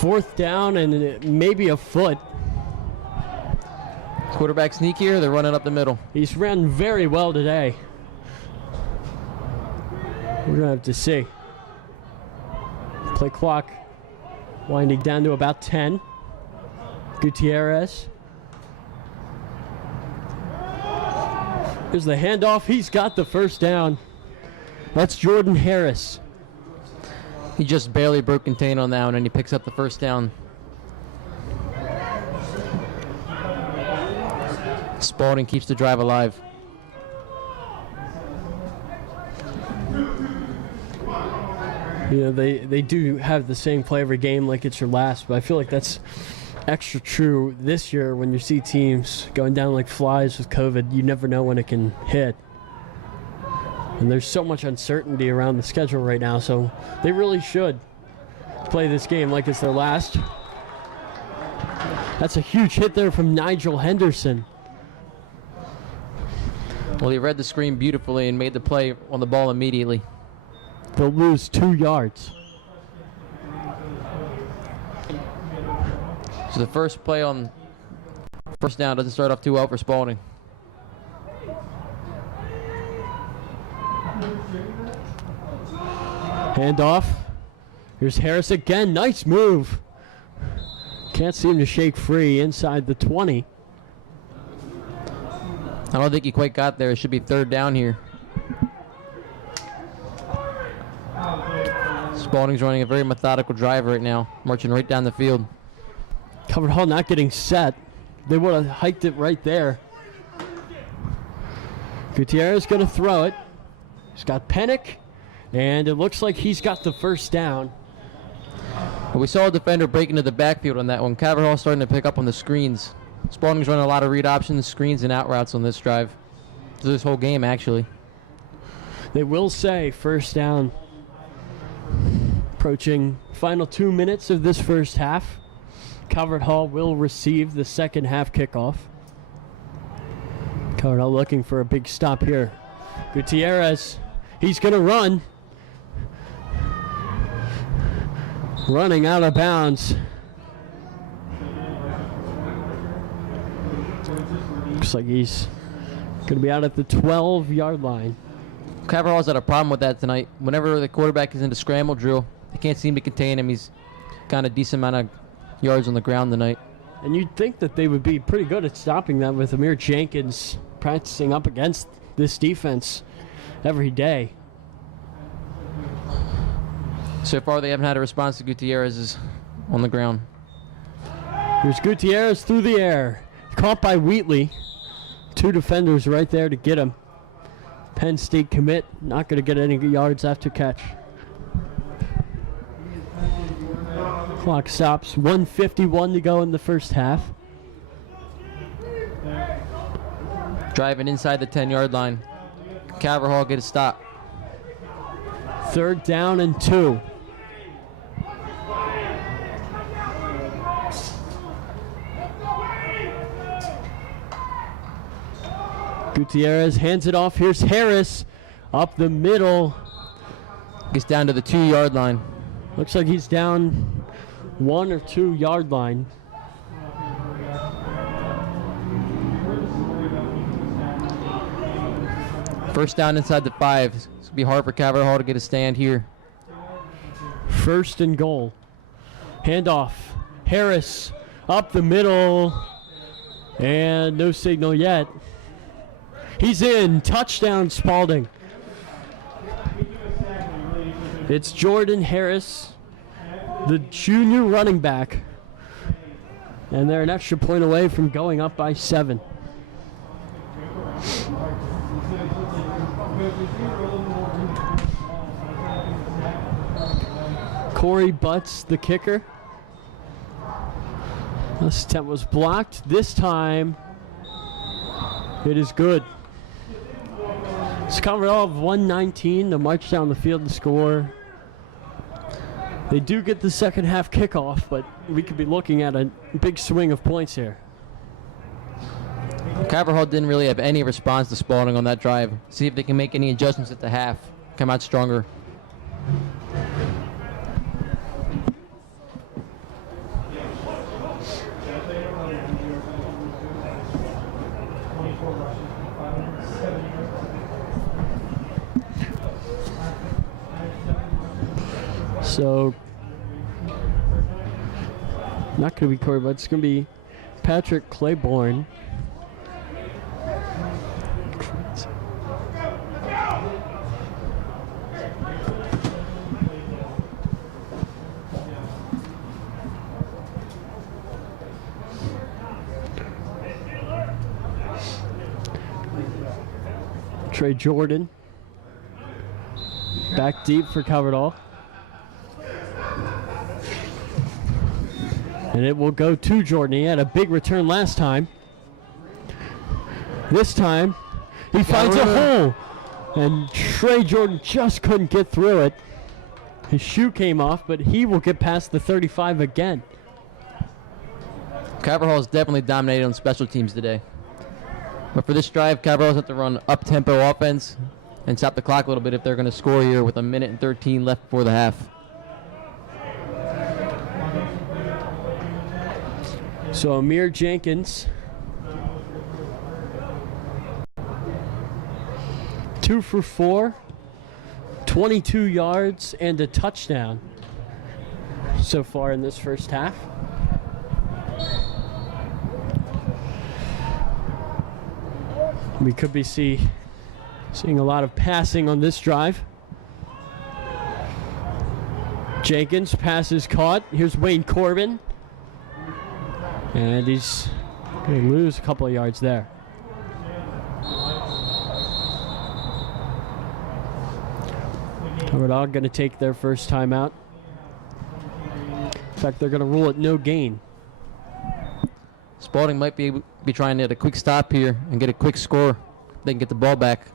4th down and maybe a foot. Quarterback sneak here. They're running up the middle. He's ran very well today. We're going to have to see. Play clock winding down to about 10. Gutierrez. Here's the handoff. He's got the first down. That's Jordan Harris. He just barely broke contain on that one, and he picks up the first down. Spalding keeps the drive alive. You know, they do have the same play every game like it's your last, but I feel like that's extra true this year when you see teams going down like flies with COVID. You never know when it can hit. And there's so much uncertainty around the schedule right now, so they really should play this game like it's their last. That's a huge hit there from Nigel Henderson. Well, he read the screen beautifully and made the play on the ball immediately. They'll lose 2 yards. So the first play on first down doesn't start off too well for Spalding. Handoff. Here's Harris again. Nice move. Can't seem to shake free inside the 20. I don't think he quite got there. It should be 3rd down here. Spalding's running a very methodical drive right now, marching right down the field. Covered Hall not getting set. They would have hiked it right there. Gutierrez going to throw it. He's got Pennick, and it looks like he's got the first down. We saw a defender break into the backfield on that one. Covered Hall starting to pick up on the screens. Spalding's running a lot of read options, screens, and out routes on this drive. This whole game, actually. They will say first down. Approaching final 2 minutes of this first half. Covered Hall will receive the second half kickoff. Covered Hall looking for a big stop here. Gutierrez, he's going to run. Running out of bounds. Looks like he's going to be out at the 12-yard line. Covered Hall's had a problem with that tonight. Whenever the quarterback is into scramble drill, they can't seem to contain him. He's got a decent amount of yards on the ground tonight. And you'd think that they would be pretty good at stopping that with Amir Jenkins practicing up against this defense every day. So far, they haven't had a response to Gutierrez on the ground. Here's Gutierrez through the air. Caught by Wheatley. 2 defenders right there to get him. Penn State commit. Not going to get any yards after catch. Clock stops. 1:51 to go in the first half. Driving inside the 10-yard line. Covered Hall get a stop. 3rd down and 2. Gutierrez hands it off. Here's Harris up the middle. Gets down to the 2-yard line. Looks like he's down 1 or 2 yard line. First down inside the 5. It's going to be hard for Covered Hall to get a stand here. 1st and goal. Handoff. Harris up the middle. And no signal yet. He's in. Touchdown, Spalding. It's Jordan Harris, the junior running back. And they're an extra point away from going up by 7. Corey Butts, the kicker. This attempt was blocked. This time, it is good. It's Covered Hall of 119 to march down the field and score. They do get the second half kickoff, but we could be looking at a big swing of points here. Covered Hall didn't really have any response to Spalding on that drive. See if they can make any adjustments at the half. Come out stronger. So, not going to be Corey, but it's going to be Patrick Claiborne. Trey Jordan. Back deep for Covered Hall. And it will go to Jordan. He had a big return last time. This time, he finds a hole. And Trey Jordan just couldn't get through it. His shoe came off, but he will get past the 35 again. Covered Hall is definitely dominated on special teams today. But for this drive, Covered Hall has to run up-tempo offense and stop the clock a little bit if they're going to score here with 1:13 left before the half. So Amir Jenkins, 2 for 4, 22 yards and a touchdown so far in this first half. We could be seeing a lot of passing on this drive. Jenkins, pass is caught. Here's Wayne Corbin. And he's going to lose a couple of yards there. We're all going to take their first timeout. In fact, they're going to rule it no gain. Spalding might be trying to get a quick stop here and get a quick score. They can get the ball back.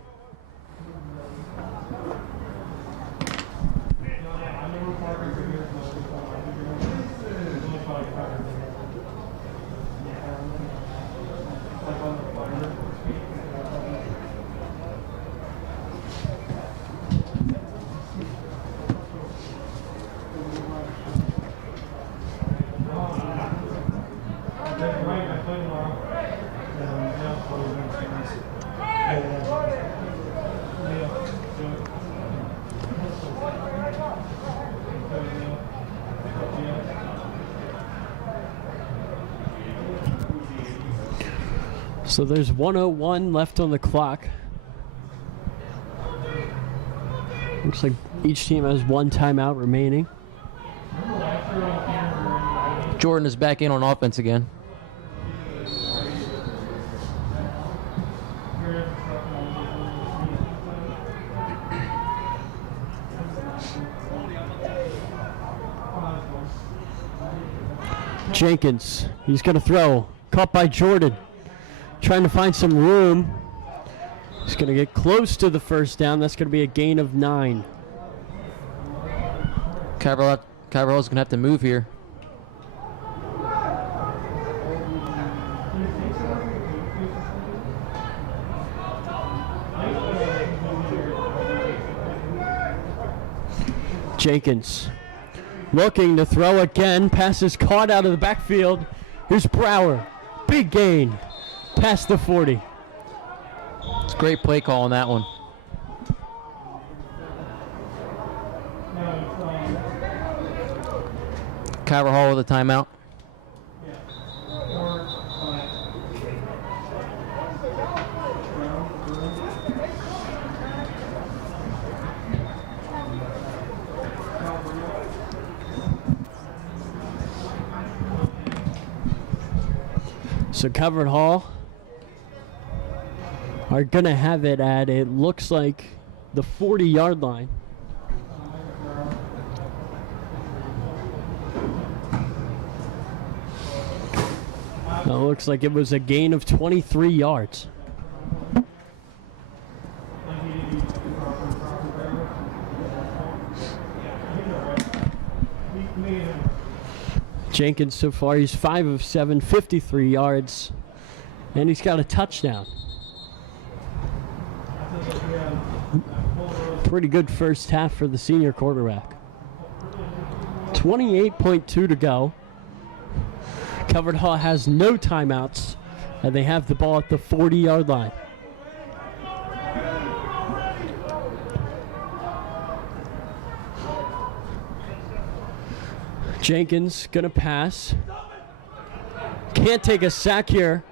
So there's 1:01 left on the clock. Looks like each team has one timeout remaining. Jordan is back in on offense again. Jenkins, he's going to throw. Caught by Jordan. Trying to find some room. He's going to get close to the first down. That's going to be a gain of 9. Cavalro's going to have to move here. Jenkins looking to throw again. Pass is caught out of the backfield. Here's Brower. Big gain. Past the 40. It's a great play call on that one. Cavalro with a timeout. So Covered Hall are going to have it at, it looks like, the 40-yard line. It looks like it was a gain of 23 yards. Jenkins so far, he's 5 of 7, 53 yards, and he's got a touchdown. Pretty good first half for the senior quarterback. 28.2 to go. Covered Hall has no timeouts, and they have the ball at the 40-yard line. Jenkins gonna pass. Can't take a sack here.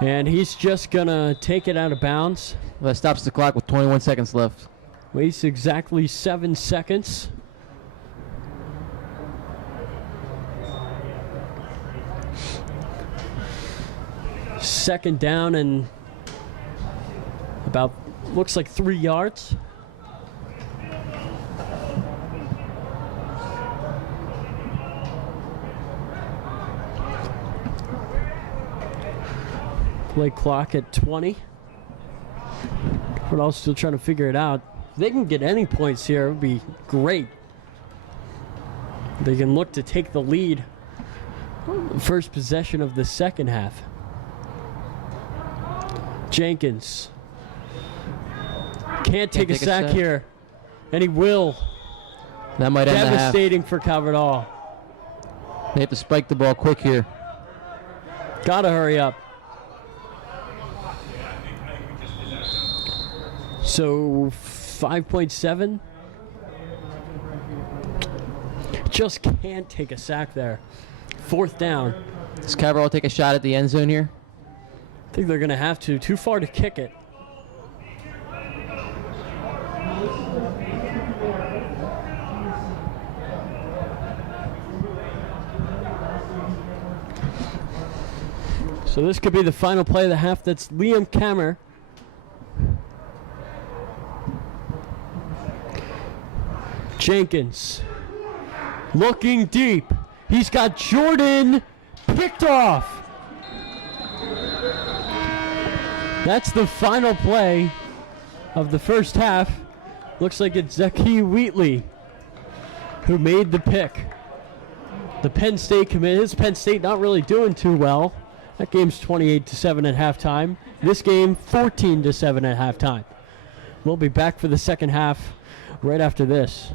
And he's just gonna take it out of bounds. That stops the clock with 21 seconds left. Wastes exactly 7 seconds. Second down and about, looks like 3 yards. Play clock at 20. We're all still trying to figure it out. If they can get any points here, it would be great. They can look to take the lead. First possession of the second half. Jenkins. Can't take a sack here. And he will. That might end the half. Devastating for Covered Hall. They have to spike the ball quick here. Gotta hurry up. So 5.7. Just can't take a sack there. Fourth down. Does Cavalro take a shot at the end zone here? I think they're going to have to. Too far to kick it. So this could be the final play of the half. That's Liam Kammer. Jenkins looking deep. He's got Jordan picked off. That's the final play of the first half. Looks like it's Zaki Wheatley who made the pick. The Penn State commit. His Penn State not really doing too well. That game's 28-7 at halftime. This game 14-7 at halftime. We'll be back for the second half right after this.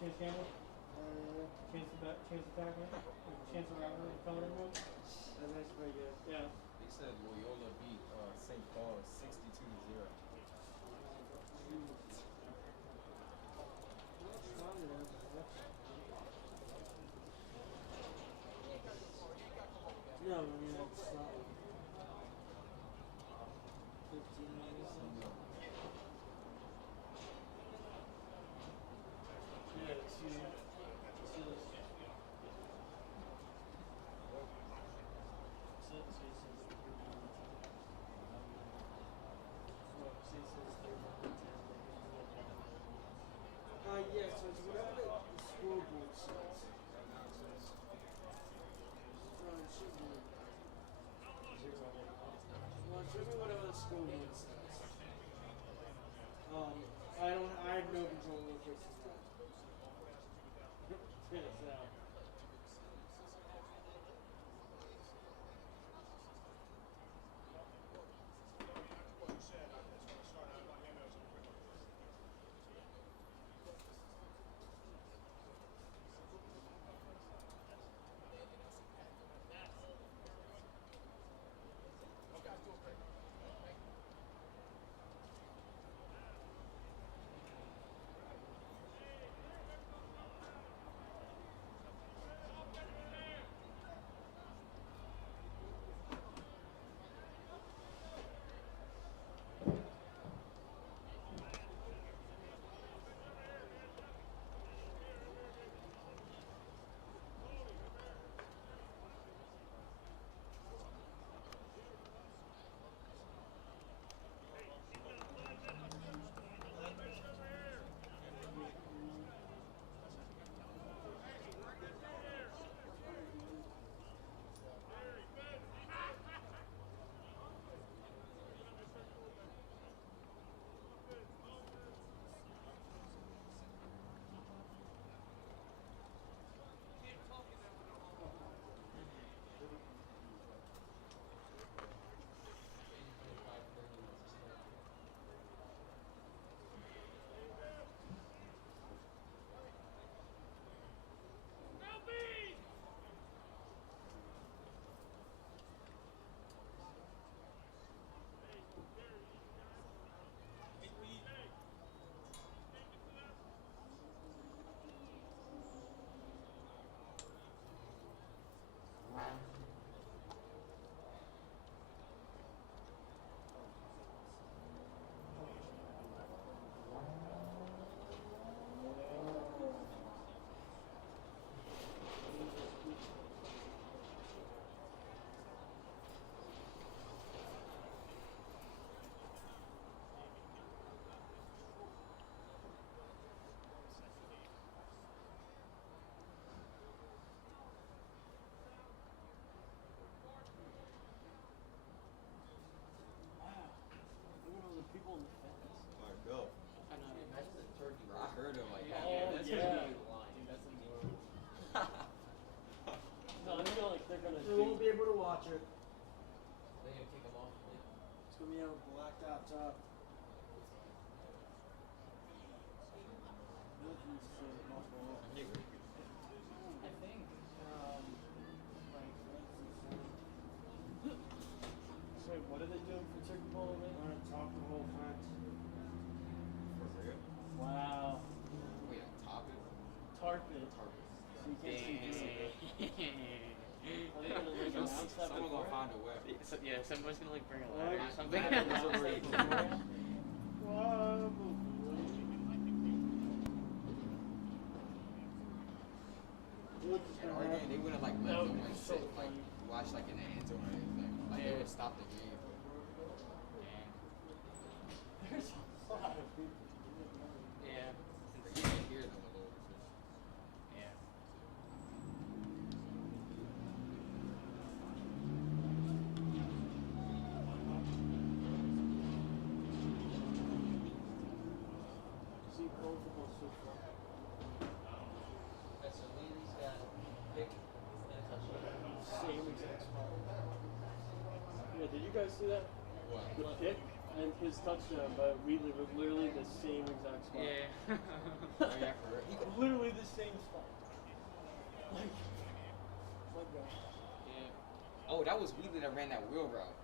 Chance Campbell? Chance attack, man? Chance around the color room? That's pretty good. Yeah. They said Loyola beat St. Paul 62-0. No, I mean, it's not. 15 Yeah, yeah, so it's whatever the scoreboard says. It should be. Well, it should be whatever the scoreboard says. I have no control over fixing that. Yeah, so. pulling the fence. Alright, go. I know. Imagine the turkey. I heard him like Yeah, Oh, that's yeah. gonna be lying. Dude, that's annoying. No, I feel like they're gonna We won't do. be able to watch it. They gonna kick him off. It's gonna be a blacked out top. I think, like, Wait, what are they doing for Turkey Bowl I'm event? gonna top the whole fence. For real? Wow. Wait, on top it? Tarp it. So you can't see through it. Are they gonna like announce that Someone before? gonna find a way. So, yeah, someone's gonna like bring a What? ladder or something. That's what we're Look, it's And gonna our game, happen. they wouldn't like let That would no be one so sit, like funny. watch like in the end zone or anything. Like they Yeah. would stop the game. There's a lot of people. Yeah. You can hear them a little bit. Yeah. See both of us so far. That's so Leary's got pick and a touchdown. Same exact spot. Yeah, did you guys see that? What? The pick and his touchdown by Wheatley was literally the same exact spot. Yeah. Oh yeah, for real. He could, Literally the same spot. Like, my God. Yeah. oh, that was Wheatley that ran that wheel route.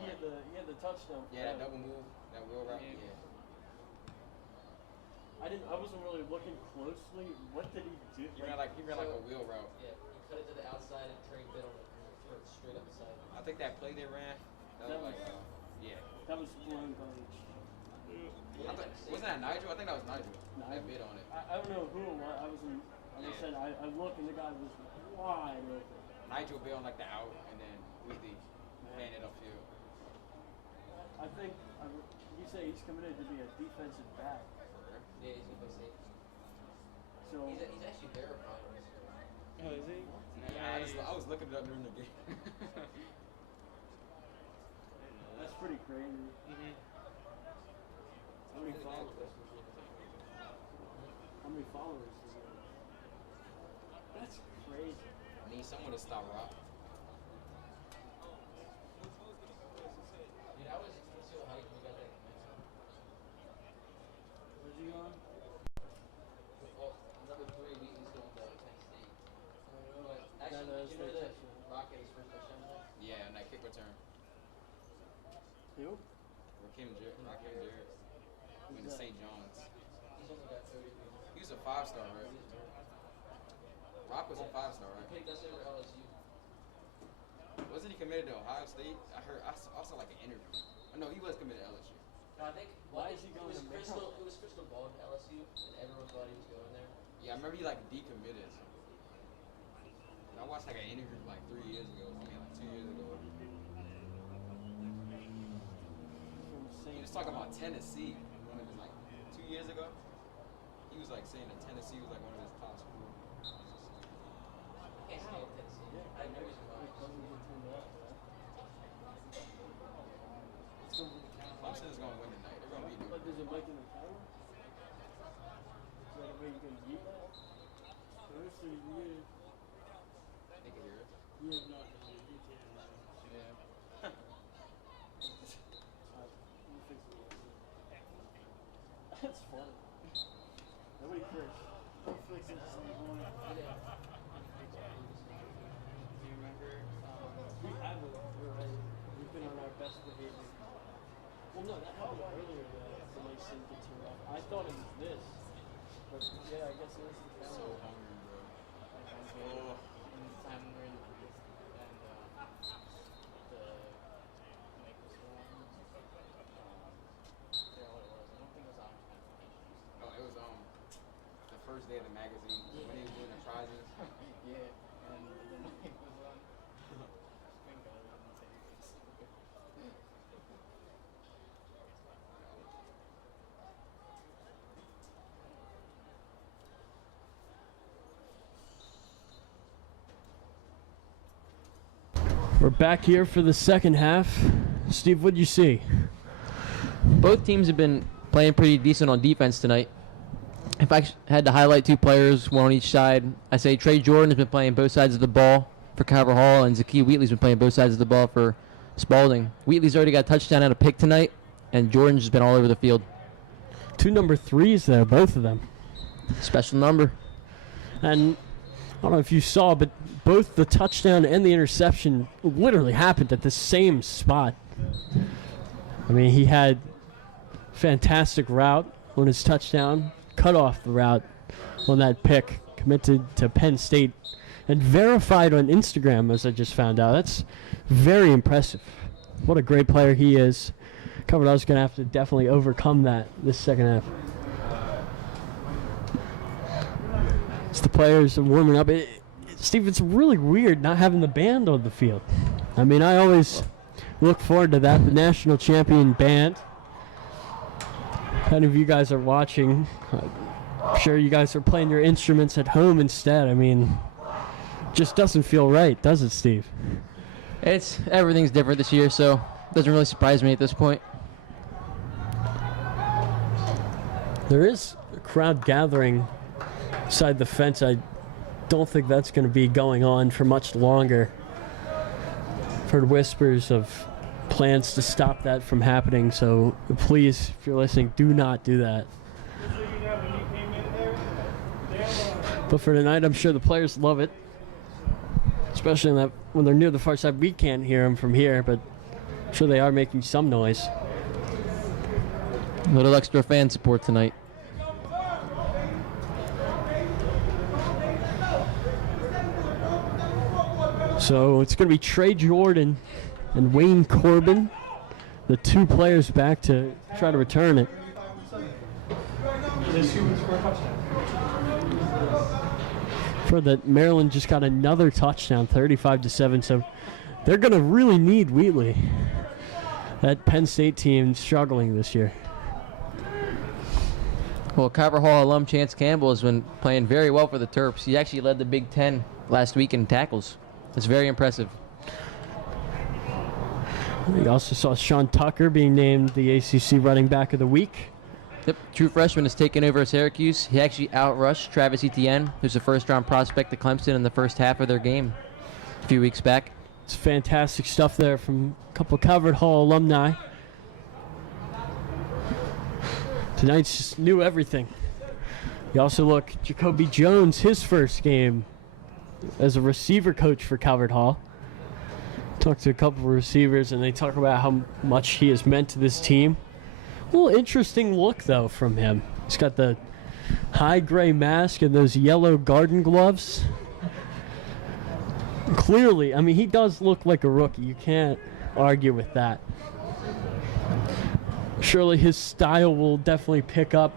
He had the touchdown. for Yeah, that that. double move, that wheel route. Yeah. Yeah. I wasn't really looking closely. What did he do? He ran like a wheel route. Yeah, he cut it to the outside and Trey bit on it for straight up the side. I think that play they ran, that That was like, was- yeah. That was blown by I thought, wasn't that Nigel? I think that was Nigel. No, That bit on it. I don't know who it was. I was in. Like I Yeah. said, I looked and the guy was wide open. Nigel bit on like the out, and then Wheatley ran it upfield. I think you say he's committed to be a defensive back. Yeah, he's gonna play safety. So He's actually verified on this. Oh, is he? Yeah, I was looking it up during the game. that's pretty crazy. Mhm. How many followers? How many followers does he have? That's crazy. I need someone to stop Rock. Dude, I was so hyped when we got that connection. Where's he going? Well, number 3, Wheatley's going to Penn State. But That actually, is did you know their that touchdown. Rocket his first touchdown today? Yeah, and that kick return. Who? Rakim Jarrett. Went to St. John's. He's only got 33. He was a 5-star, right? Rock was a 5-star, He right? picked us over LSU. Wasn't he committed to Ohio State? I saw like an interview. Oh, no, he was committed to LSU. No, I think Why is he it going was to Crystal. It was Crystal Ball to LSU, and everyone thought he was going there. Yeah, I remember he like decommitted. I watched like an interview like 3 years ago. I mean, like 2 years ago. He was talking about Tennessee. One of his like 2 years ago. He was like saying that Tennessee was like one of his top schools. I can't stand Tennessee. I have no reason why. Clemson is gonna win tonight. They're gonna beat Like, them. there's a mic in the camera? Is that a way you can mute that? First, you need- They can hear it. you have not been here. You can't. Yeah. We'll fix it later. That's funny. Nobody cares. We'll fix it at some point. Do you remember? We haven't. We've been on our best behavior. Well, no, that happened earlier. The Mason gets her off. I thought it was this. But yeah, I guess it is the So camera. hungry, bro. Oh. In the time we were in the booth and the make this one. Yeah, what it was. I don't think it was on No, it was the first day of the magazine when he was doing the prizes. Yeah, and the mic was on. Thank God I didn't say anything. We're back here for the second half. Steve, what'd you see? Both teams have been playing pretty decent on defense tonight. If I had to highlight two players, one on each side, I say Trey Jordan has been playing both sides of the ball for Calvert Hall, and Zakiya Wheatley's been playing both sides of the ball for Spalding. Wheatley's already got a touchdown and a pick tonight, and Jordan's just been all over the field. 2 number 3s there, both of them. Special number. And I don't know if you saw, but both the touchdown and the interception literally happened at the same spot. I mean, he had fantastic route on his touchdown, cut off the route on that pick, committed to Penn State, and verified on Instagram, as I just found out. That's very impressive. What a great player he is. Calvert Hall's going to have to definitely overcome that this second half. As the players are warming up, Steve, it's really weird not having the band on the field. I mean, I always look forward to that, the national champion band. If any of you guys are watching, I'm sure you guys are playing your instruments at home instead. I mean, just doesn't feel right, does it, Steve? Everything's different this year, so it doesn't really surprise me at this point. There is a crowd gathering inside the fence. I don't think that's going to be going on for much longer. I've heard whispers of plans to stop that from happening, so please, if you're listening, do not do that. But for tonight, I'm sure the players love it, especially when they're near the far side. We can't hear them from here, but I'm sure they are making some noise. A little extra fan support tonight. So it's going to be Trey Jordan and Wayne Corbin, the 2 players back to try to return it. For that, Maryland just got another touchdown, 35-7. So they're going to really need Wheatley. That Penn State team struggling this year. Well, Calvert Hall alum Chance Campbell has been playing very well for the Terps. He actually led the Big Ten last week in tackles. It's very impressive. We also saw Sean Tucker being named the ACC running back of the week. Yep, true freshman has taken over at Syracuse. He actually outrushed Travis Etienne, who's a first-round prospect at Clemson in the first half of their game a few weeks back. It's fantastic stuff there from a couple of Calvert Hall alumni. Tonight's just knew everything. You also look, Jacoby Jones, his first game as a receiver coach for Calvert Hall. Talked to a couple of receivers, and they talk about how much he has meant to this team. A little interesting look, though, from him. He's got the high gray mask and those yellow garden gloves. Clearly, I mean, he does look like a rookie. You can't argue with that. Surely his style will definitely pick up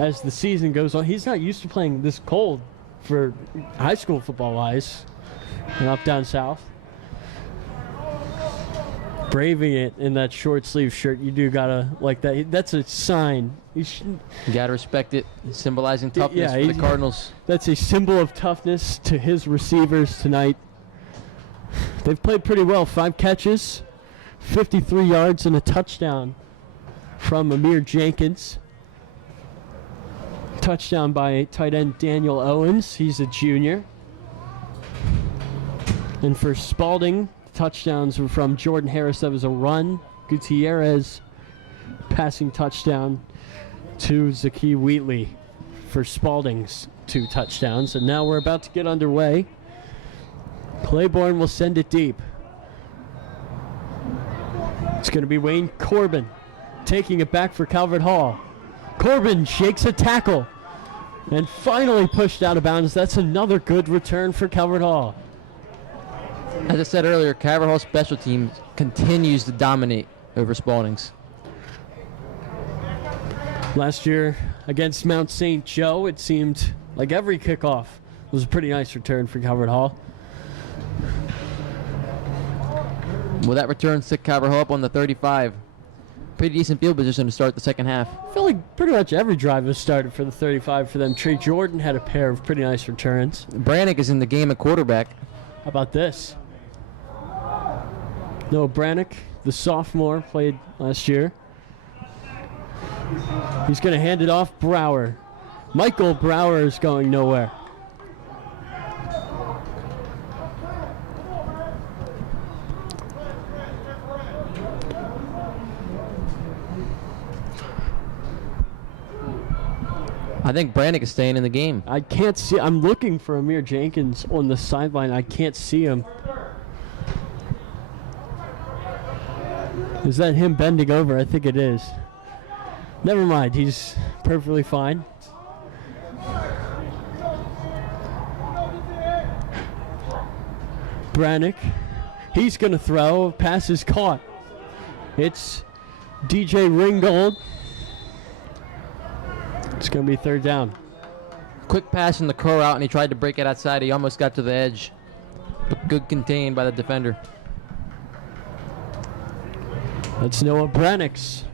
as the season goes on. He's not used to playing this cold for high school football-wise and up down south. Braving it in that short sleeve shirt, you do gotta like that. That's a sign. You gotta respect it, symbolizing toughness for the Cardinals. That's a symbol of toughness to his receivers tonight. They've played pretty well. 5 catches, 53 yards, and a touchdown from Amir Jenkins. Touchdown by tight end Daniel Owens. He's a junior. And for Spalding, touchdowns were from Jordan Harris. That was a run. Gutierrez, passing touchdown to Zakiya Wheatley for Spalding's 2 touchdowns. And now we're about to get underway. Claiborne will send it deep. It's going to be Wayne Corbin taking it back for Calvert Hall. Corbin shakes a tackle and finally pushed out of bounds. That's another good return for Calvert Hall. As I said earlier, Calvert Hall special teams continues to dominate over Spalding's. Last year against Mount St. Joe, it seemed like every kickoff was a pretty nice return for Calvert Hall. Well, that return took Calvert Hall up on the 35. Pretty decent field position to start the second half. I feel like pretty much every drive was started for the 35 for them. Trey Jordan had a pair of pretty nice returns. Brannick is in the game at quarterback. How about this? Noah Brannick, the sophomore, played last year. He's going to hand it off. Brower. Michael Brower is going nowhere. I think Brannick is staying in the game. I can't see. I'm looking for Amir Jenkins on the sideline. I can't see him. Is that him bending over? I think it is. Never mind. He's perfectly fine. Brannick. He's going to throw. Pass is caught. It's DJ Ringgold. It's going to be third down. Quick pass in the curl route, and he tried to break it outside. He almost got to the edge. But good contained by the defender. That's Noah Brannick's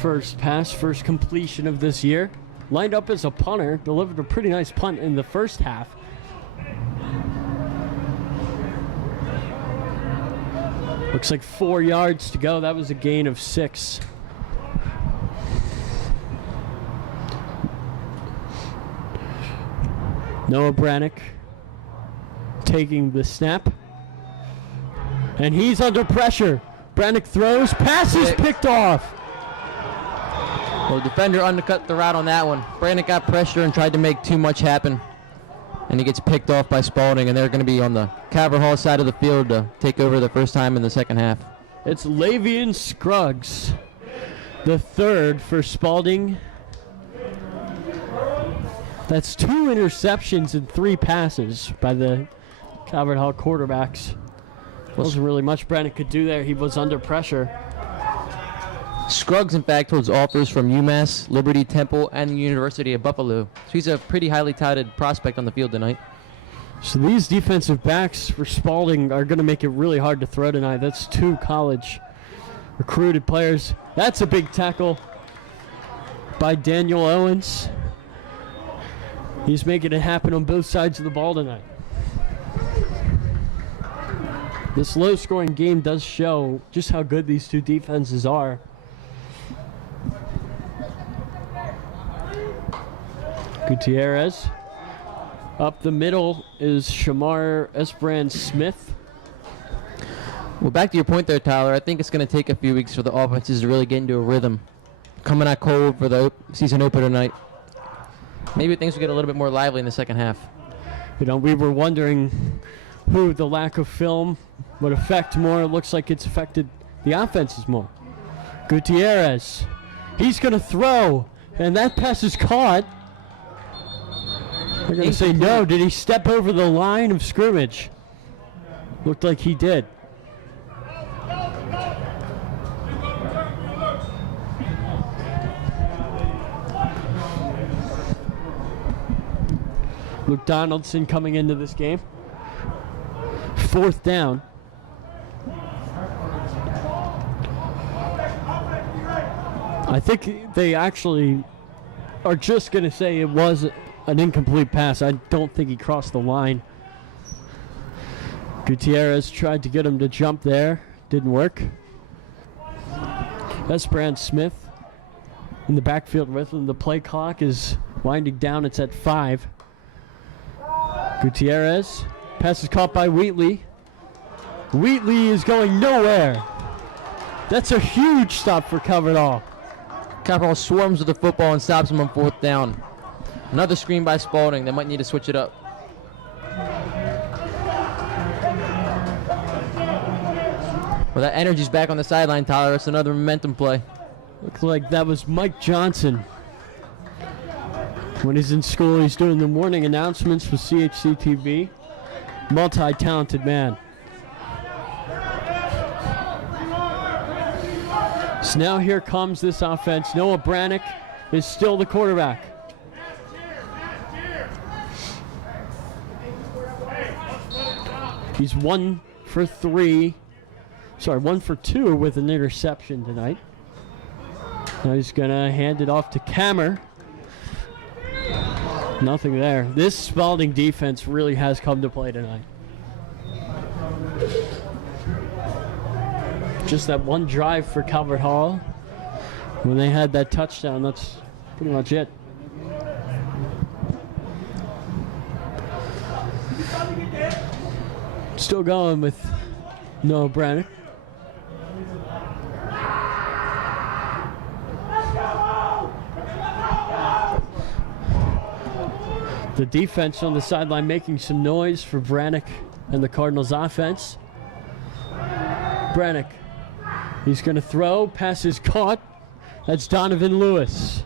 first pass, first completion of this year. Lined up as a punter, delivered a pretty nice punt in the first half. Looks like 4 yards to go. That was a gain of 6. Noah Brannick taking the snap. And he's under pressure. Brannick throws. Pass is picked off. Well, the defender undercut the route on that one. Brannick got pressure and tried to make too much happen. And he gets picked off by Spalding, and they're going to be on the Calvert Hall side of the field to take over the first time in the second half. It's Lavian Scruggs, the third for Spalding. That's 2 interceptions and 3 passes by the Calvert Hall quarterbacks. Wasn't really much Brannick could do there. He was under pressure. Scruggs, in fact, holds offers from UMass, Liberty, Temple, and the University of Buffalo. So he's a pretty highly touted prospect on the field tonight. So these defensive backs for Spalding are going to make it really hard to throw tonight. That's 2 college recruited players. That's a big tackle by Daniel Owens. He's making it happen on both sides of the ball tonight. This low-scoring game does show just how good these 2 defenses are. Gutierrez. Up the middle is Shamar Esbrand-Smith. Well, back to your point there, Tyler, I think it's going to take a few weeks for the offenses to really get into a rhythm. Coming out cold for the season opener tonight. Maybe things will get a little bit more lively in the second half. You know, we were wondering who the lack of film would affect more. It looks like it's affected the offenses more. Gutierrez. He's going to throw, and that pass is caught. They're going to say no. Did he step over the line of scrimmage? Looked like he did. Luke Donaldson coming into this game. 4th down. I think they actually are just going to say it was an incomplete pass. I don't think he crossed the line. Gutierrez tried to get him to jump there. Didn't work. That's Brand Smith in the backfield with him. The play clock is winding down. It's at 5. Gutierrez. Pass is caught by Wheatley. Wheatley is going nowhere. That's a huge stop for Calvert Hall. Calvert Hall swarms with the football and stops him on 4th down. Another screen by Spalding. They might need to switch it up. Well, that energy's back on the sideline, Tyler. It's another momentum play. Looks like that was Mike Johnson. When he's in school, he's doing the morning announcements with CHC TV. Multi-talented man. So now here comes this offense. Noah Brannick is still the quarterback. He's 1 for 2 with an interception tonight. Now he's going to hand it off to Kammer. Nothing there. This Spalding defense really has come to play tonight. Just that one drive for Calvert Hall. When they had that touchdown, that's pretty much it. Still going with Noah Brannick. The defense on the sideline making some noise for Brannick and the Cardinals offense. Brannick, he's going to throw, pass is caught. That's Donovan Lewis.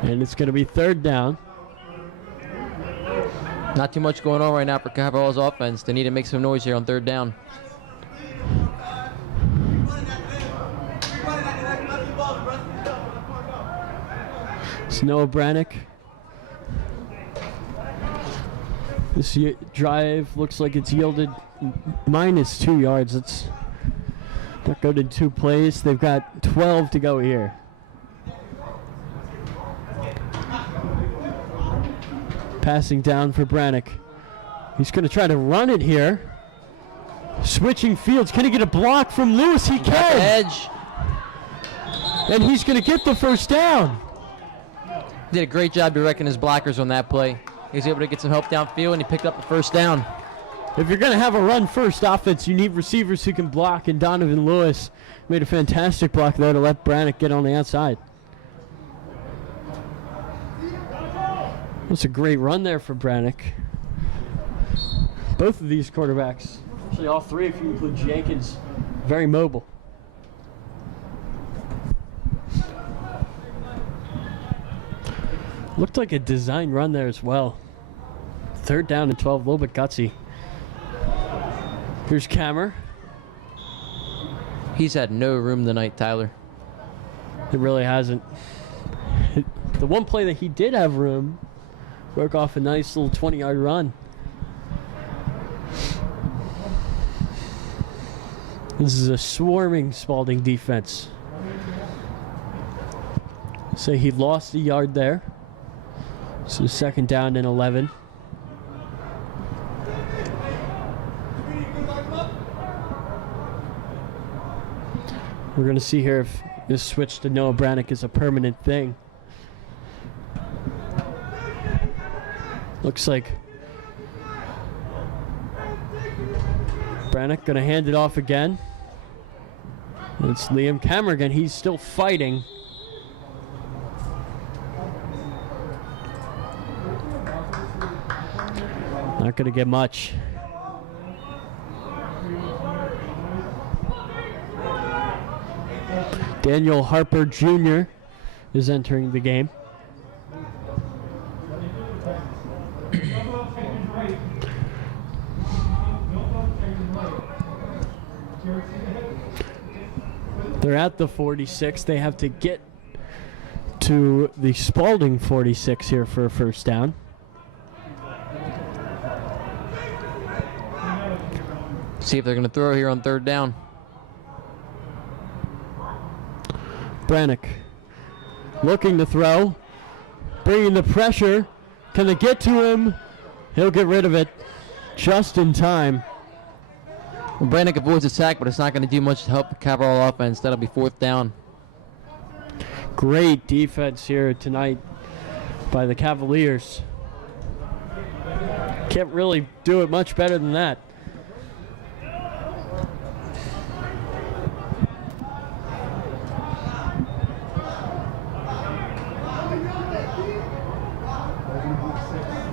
And it's going to be third down. Not too much going on right now for Caval's offense. They need to make some noise here on third down. It's Noah Brannick. This drive looks like it's yielded minus 2 yards. It's not good in 2 plays. They've got 12 to go here. Passing down for Brannick. He's going to try to run it here. Switching fields. Can he get a block from Lewis? He can. Edge. And he's going to get the first down. Did a great job directing his blockers on that play. He was able to get some help downfield, and he picked up the first down. If you're going to have a run-first offense, you need receivers who can block, and Donovan Lewis made a fantastic block there to let Brannick get on the outside. That's a great run there for Brannick. Both of these quarterbacks, actually all three if you include Jenkins, very mobile. Looked like a design run there as well. Third down and 12, a little bit gutsy. Here's Kammer. He's had no room tonight, Tyler. It really hasn't. The one play that he did have room broke off a nice little 20-yard run. This is a swarming Spalding defense. So he lost a yard there. So second down and 11. We're going to see here if this switch to Noah Brannick is a permanent thing. Looks like Brannick going to hand it off again. It's Liam Kammer again. He's still fighting. Not going to get much. Daniel Harper Jr. is entering the game. They're at the 46. They have to get to the Spalding 46 here for a first down. See if they're going to throw here on third down. Brannick looking to throw, bringing the pressure. Can they get to him? He'll get rid of it just in time. Well, Brannick avoids the sack, but it's not going to do much to help the Cavalry offense. That'll be fourth down. Great defense here tonight by the Cavaliers. Can't really do it much better than that.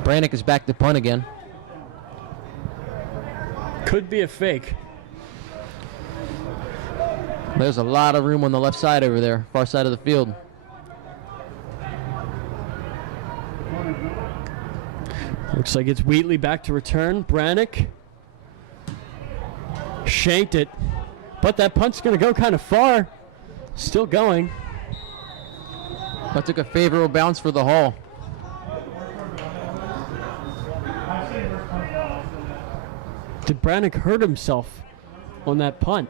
Brannick is back to punt again. Could be a fake. There's a lot of room on the left side over there, far side of the field. Looks like it's Wheatley back to return. Brannick shanked it, but that punt's going to go kind of far. Still going. That took a favorable bounce for the Hall. Did Brannick hurt himself on that punt?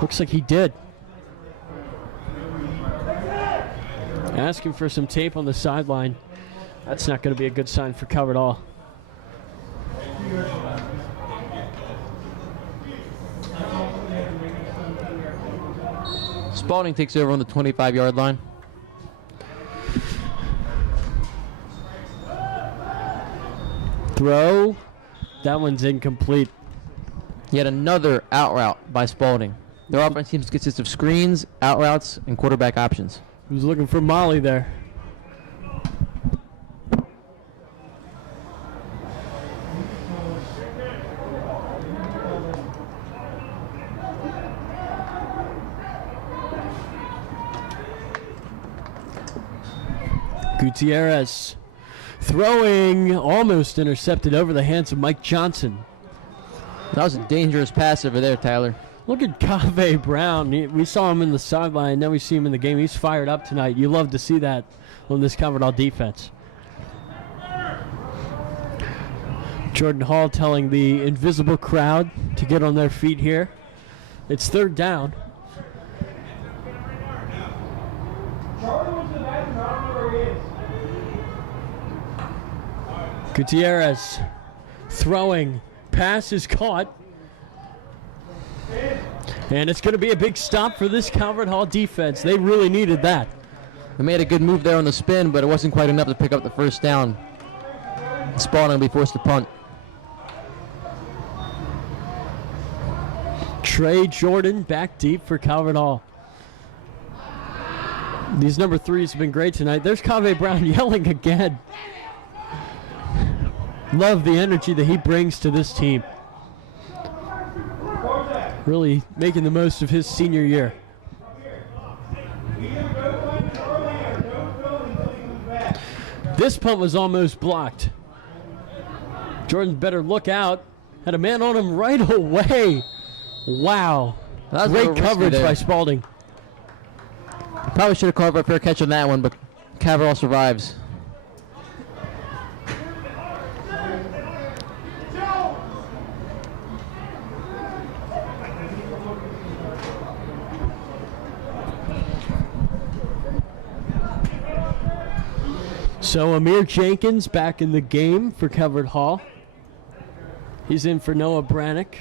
Looks like he did. Asking for some tape on the sideline. That's not going to be a good sign for cover at all. Spalding takes over on the 25-yard line. Throw. That one's incomplete. Yet another out route by Spalding. Their offense seems to consist of screens, out routes, and quarterback options. He was looking for Molly there. Gutierrez throwing, almost intercepted over the hands of Mike Johnson. That was a dangerous pass over there, Tyler. Look at Cave Brown. We saw him in the sideline. Now we see him in the game. He's fired up tonight. You love to see that on this Cavern defense. Jordan Hall telling the invisible crowd to get on their feet here. It's third down. Gutierrez throwing. Pass is caught. And it's going to be a big stop for this Calvert Hall defense. They really needed that. They made a good move there on the spin, but it wasn't quite enough to pick up the first down. Spalding will be forced to punt. Trey Jordan back deep for Calvert Hall. These number threes have been great tonight. There's Cave Brown yelling again. Love the energy that he brings to this team. Really making the most of his senior year. This punt was almost blocked. Jordan better look out. Had a man on him right away. Wow. That was a Great little risky coverage there. by Spalding. Probably should have called for a fair catch on that one, but Cavern survives. So Amir Jenkins back in the game for Calvert Hall. He's in for Noah Brannick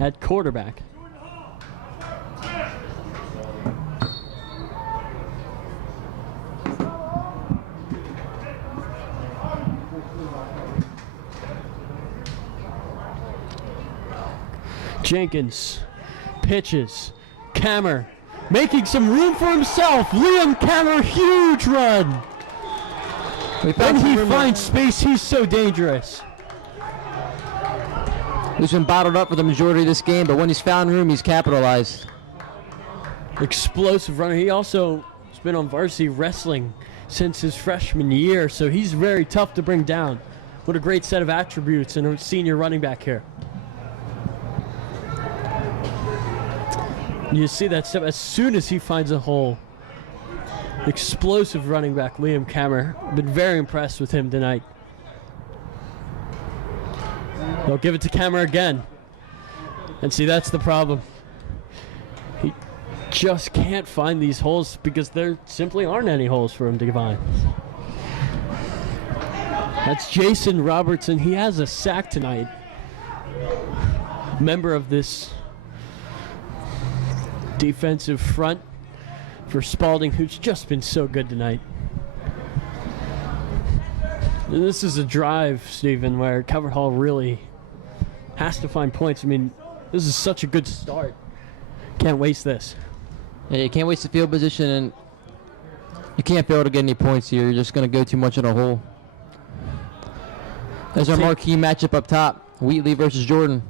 at quarterback. Jenkins pitches. Kammer making some room for himself. Liam Kammer, huge run. When he finds space, he's so dangerous. He's been bottled up for the majority of this game, but when he's found room, he's capitalized. Explosive runner. He also has been on varsity wrestling since his freshman year, so he's very tough to bring down. What a great set of attributes and a senior running back here. You see that step as soon as he finds a hole. Explosive running back Liam Kammer. Been very impressed with him tonight. They'll give it to Kammer again. And see, that's the problem. He just can't find these holes because there simply aren't any holes for him to find. That's Jason Robertson. He has a sack tonight. Member of this defensive front for Spalding, who's just been so good tonight. And this is a drive, Stephen, where Calvert Hall really has to find points. I mean, this is such a good start. Can't waste this. Yeah, you can't waste the field position, and you can't fail to get any points here. You're just going to go too much in a hole. There's our marquee matchup up top, Wheatley versus Jordan.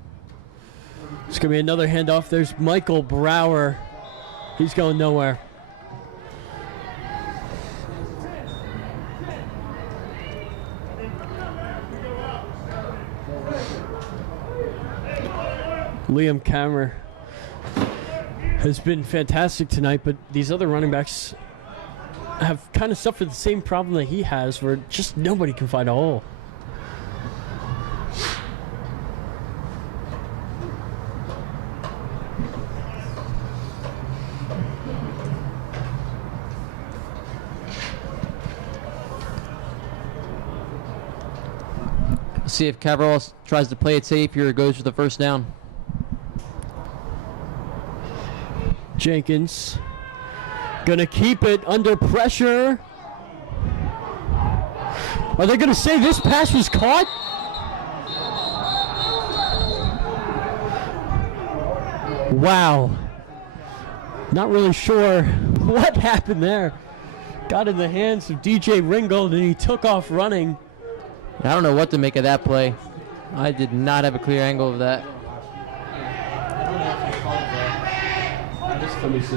It's going to be another handoff. There's Michael Brower. He's going nowhere. Liam Kammer has been fantastic tonight, but these other running backs have kind of suffered the same problem that he has, where just nobody can find a hole. See if Cabral tries to play it safe here or goes for the first down. Jenkins Gonna keep it under pressure. Are they gonna say this pass was caught? Wow. Not really sure what happened there. Got in the hands of DJ Ringgold and he took off running. I don't know what to make of that play. I did not have a clear angle of that. Let me see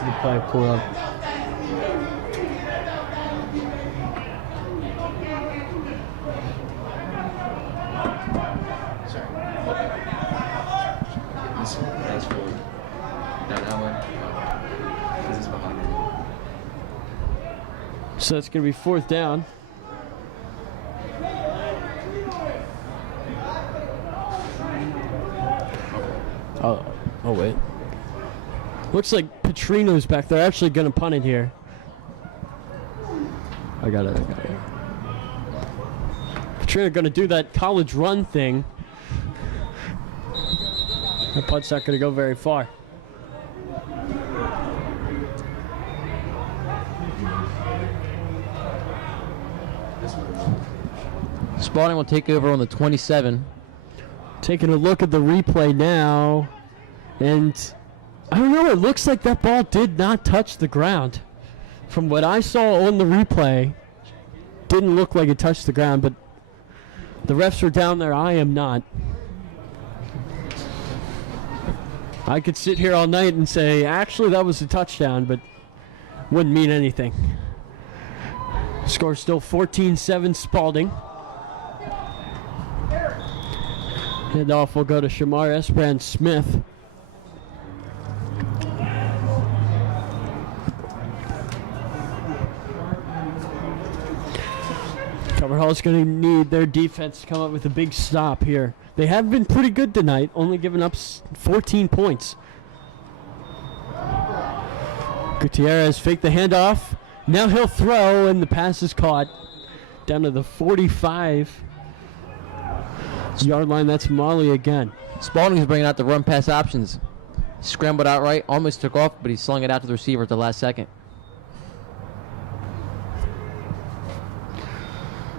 the play pull up. That's forward. Now that one. This is behind me. So it's going to be 4th down. Oh wait. Looks like Petrino's back there. Actually going to punt it here. I got it. Petrino going to do that college run thing. The punt's not going to go very far. Spalding will take over on the 27. Taking a look at the replay now, and I don't know, it looks like that ball did not touch the ground. From what I saw on the replay, didn't look like it touched the ground, but the refs are down there. I am not. I could sit here all night and say, actually, that was a touchdown, but wouldn't mean anything. Score still 14-7 Spalding. Handoff will go to Shamar Esbrand Smith. Cover Hall's going to need their defense to come up with a big stop here. They have been pretty good tonight, only giving up 14 points. Gutierrez faked the handoff. Now he'll throw, and the pass is caught down to the 45-yard line. That's Molly again. Spalding's bringing out the run pass options. Scrambled out right, almost took off, but he slung it out to the receiver at the last second.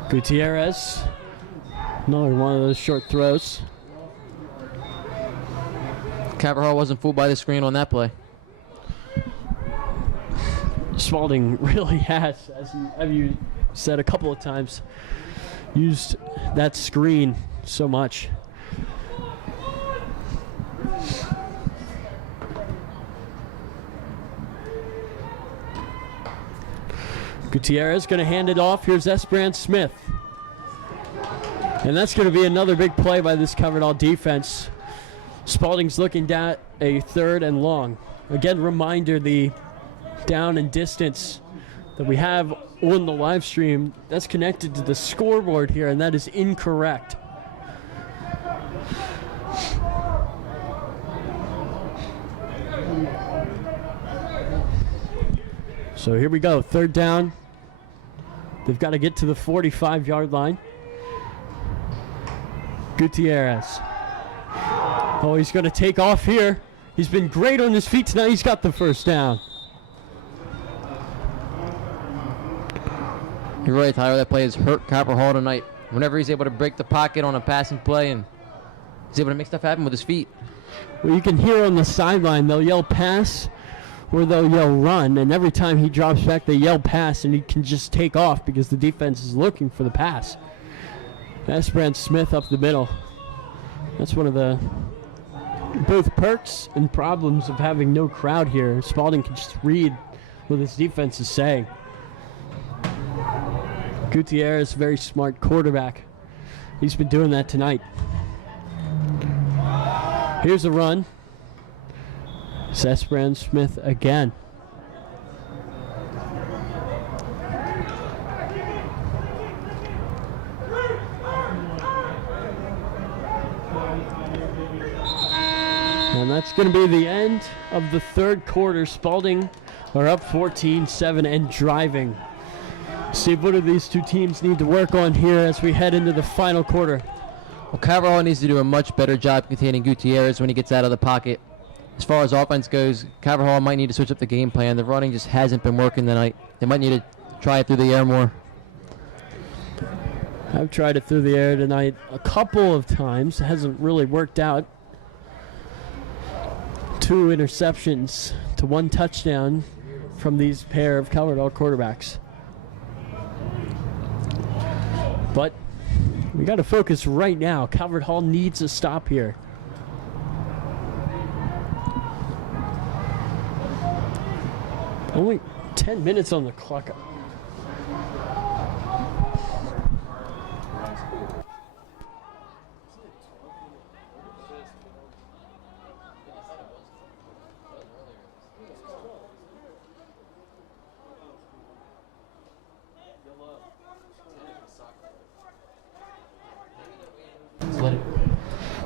Gutierrez, another one of those short throws. Caverhall wasn't fooled by the screen on that play. Spalding really has, as you said a couple of times, used that screen so much. Gutierrez going to hand it off. Here's Esbrand Smith. And that's going to be another big play by this covered all defense. Spalding's looking down a 3rd and long. Again, reminder, the down and distance that we have on the live stream, that's connected to the scoreboard here, and that is incorrect. So here we go, 3rd down. They've got to get to the 45-yard line. Gutierrez. Oh, he's going to take off here. He's been great on his feet tonight. He's got the 1st down. You're right, Tyler. That play has hurt Caverhall tonight. Whenever he's able to break the pocket on a passing play and he's able to make stuff happen with his feet. Well, you can hear on the sideline, they'll yell pass or they'll yell run, and every time he drops back, they yell pass, and he can just take off because the defense is looking for the pass. Esbrand Smith up the middle. That's one of the both perks and problems of having no crowd here. Spalding can just read what his defense is saying. Gutierrez, very smart quarterback. He's been doing that tonight. Here's a run. It's Esbrand Smith again. And that's going to be the end of the 3rd quarter. Spalding are up 14-7 and driving. Steve, what do these two teams need to work on here as we head into the final quarter? Well, Caverhall needs to do a much better job containing Gutierrez when he gets out of the pocket. As far as offense goes, Calvert Hall might need to switch up the game plan. The running just hasn't been working tonight. They might need to try it through the air more. I've tried it through the air tonight a couple of times. It hasn't really worked out. 2 interceptions to 1 touchdown from these pair of Calvert Hall quarterbacks. But we got to focus right now. Calvert Hall needs a stop here. Only 10 minutes on the clock.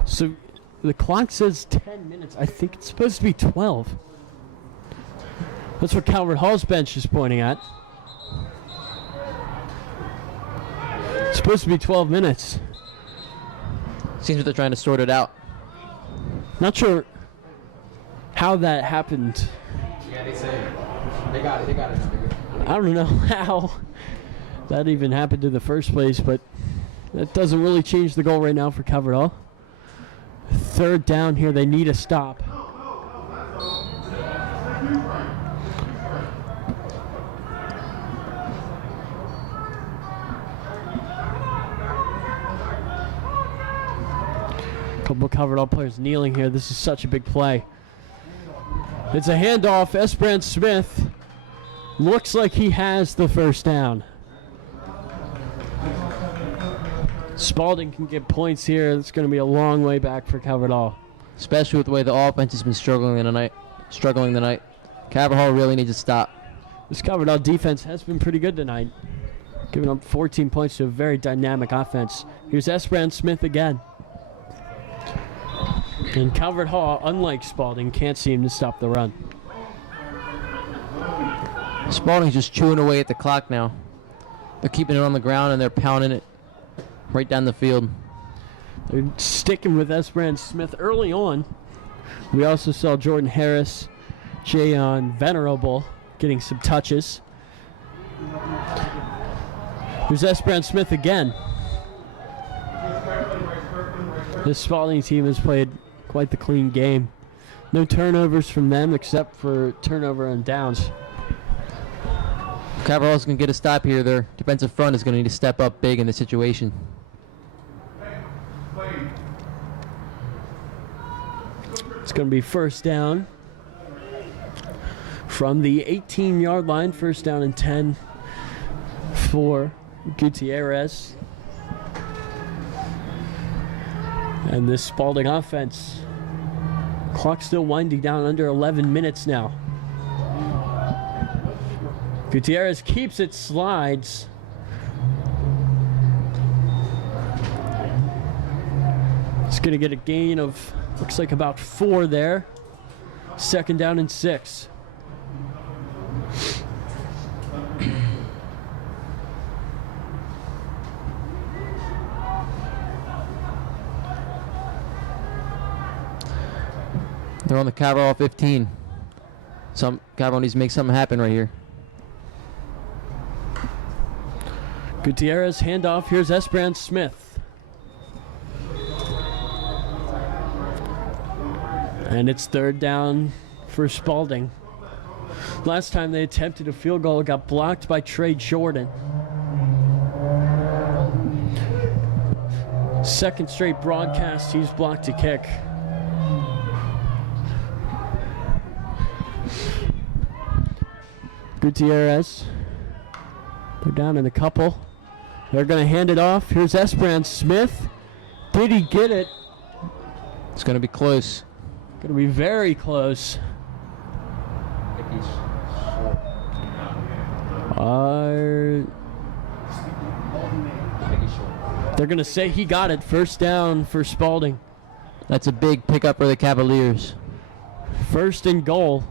So the clock says 10 minutes. I think it's supposed to be 12. That's what Calvert Hall's bench is pointing at. It's supposed to be 12 minutes. Seems like they're trying to sort it out. Not sure how that happened. Yeah, they say they got it. They got it. I don't know how that even happened in the first place, but that doesn't really change the goal right now for Calvert Hall. 3rd down here. They need a stop. Couple of Calvert Hall players kneeling here. This is such a big play. It's a handoff. Esperance Smith looks like he has the 1st down. Spalding can get points here. It's going to be a long way back for Calvert Hall. Especially with the way the offense has been struggling tonight. Calvert Hall really needs to stop. This Calvert Hall defense has been pretty good tonight, giving up 14 points to a very dynamic offense. Here's Esperance Smith again. And Calvert Hall, unlike Spalding, can't seem to stop the run. Spalding's just chewing away at the clock now. They're keeping it on the ground and they're pounding it right down the field. They're sticking with Esperance Smith early on. We also saw Jordan Harris, Jayon Venerable getting some touches. Here's Esperance Smith again. This Spalding team has played quite the clean game. No turnovers from them except for turnover on downs. Calvert Hall's going to get a stop here. Their defensive front is going to need to step up big in this situation. It's going to be 1st down from the 18-yard line. 1st down and 10 for Gutierrez. And this Spalding offense, clock still winding down, under 11 minutes now. Gutierrez keeps it, slides. It's going to get a gain of, looks like about 4 there. 2nd down and 6. They're on the Calvert Hall 15. Calvert Hall needs to make something happen right here. Gutierrez handoff. Here's Esperance Smith. And it's 3rd down for Spalding. Last time they attempted a field goal, it got blocked by Trey Jordan. 2nd straight broadcast, he's blocked a kick. Gutierrez. They're down in a couple. They're going to hand it off. Here's Esperance Smith. Did he get it? It's going to be close. Going to be very close. They're going to say he got it. 1st down for Spalding. That's a big pickup for the Cavaliers. 1st and goal.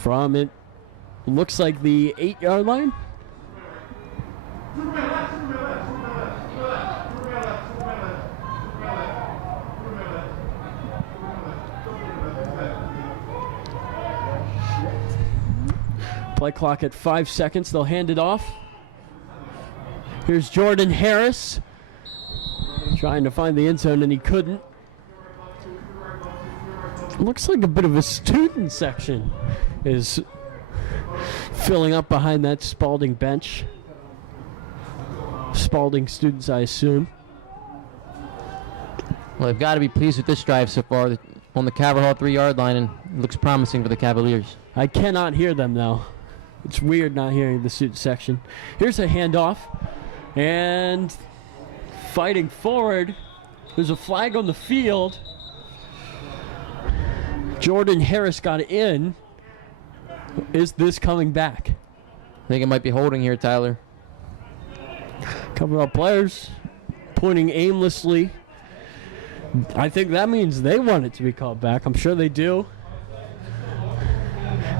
From it looks like the 8-yard line. Play clock at 5 seconds. They'll hand it off. Here's Jordan Harris trying to find the end zone, and he couldn't. Looks like a bit of a student section is filling up behind that Spalding bench. Spalding students, I assume. Well, they've got to be pleased with this drive so far. They're on the Calvert Hall 3-yard line, and it looks promising for the Cavaliers. I cannot hear them, though. It's weird not hearing the student section. Here's a handoff. And fighting forward. There's a flag on the field. Jordan Harris got in. Is this coming back? I think it might be holding here, Tyler. Cover up players pointing aimlessly. I think that means they want it to be called back. I'm sure they do.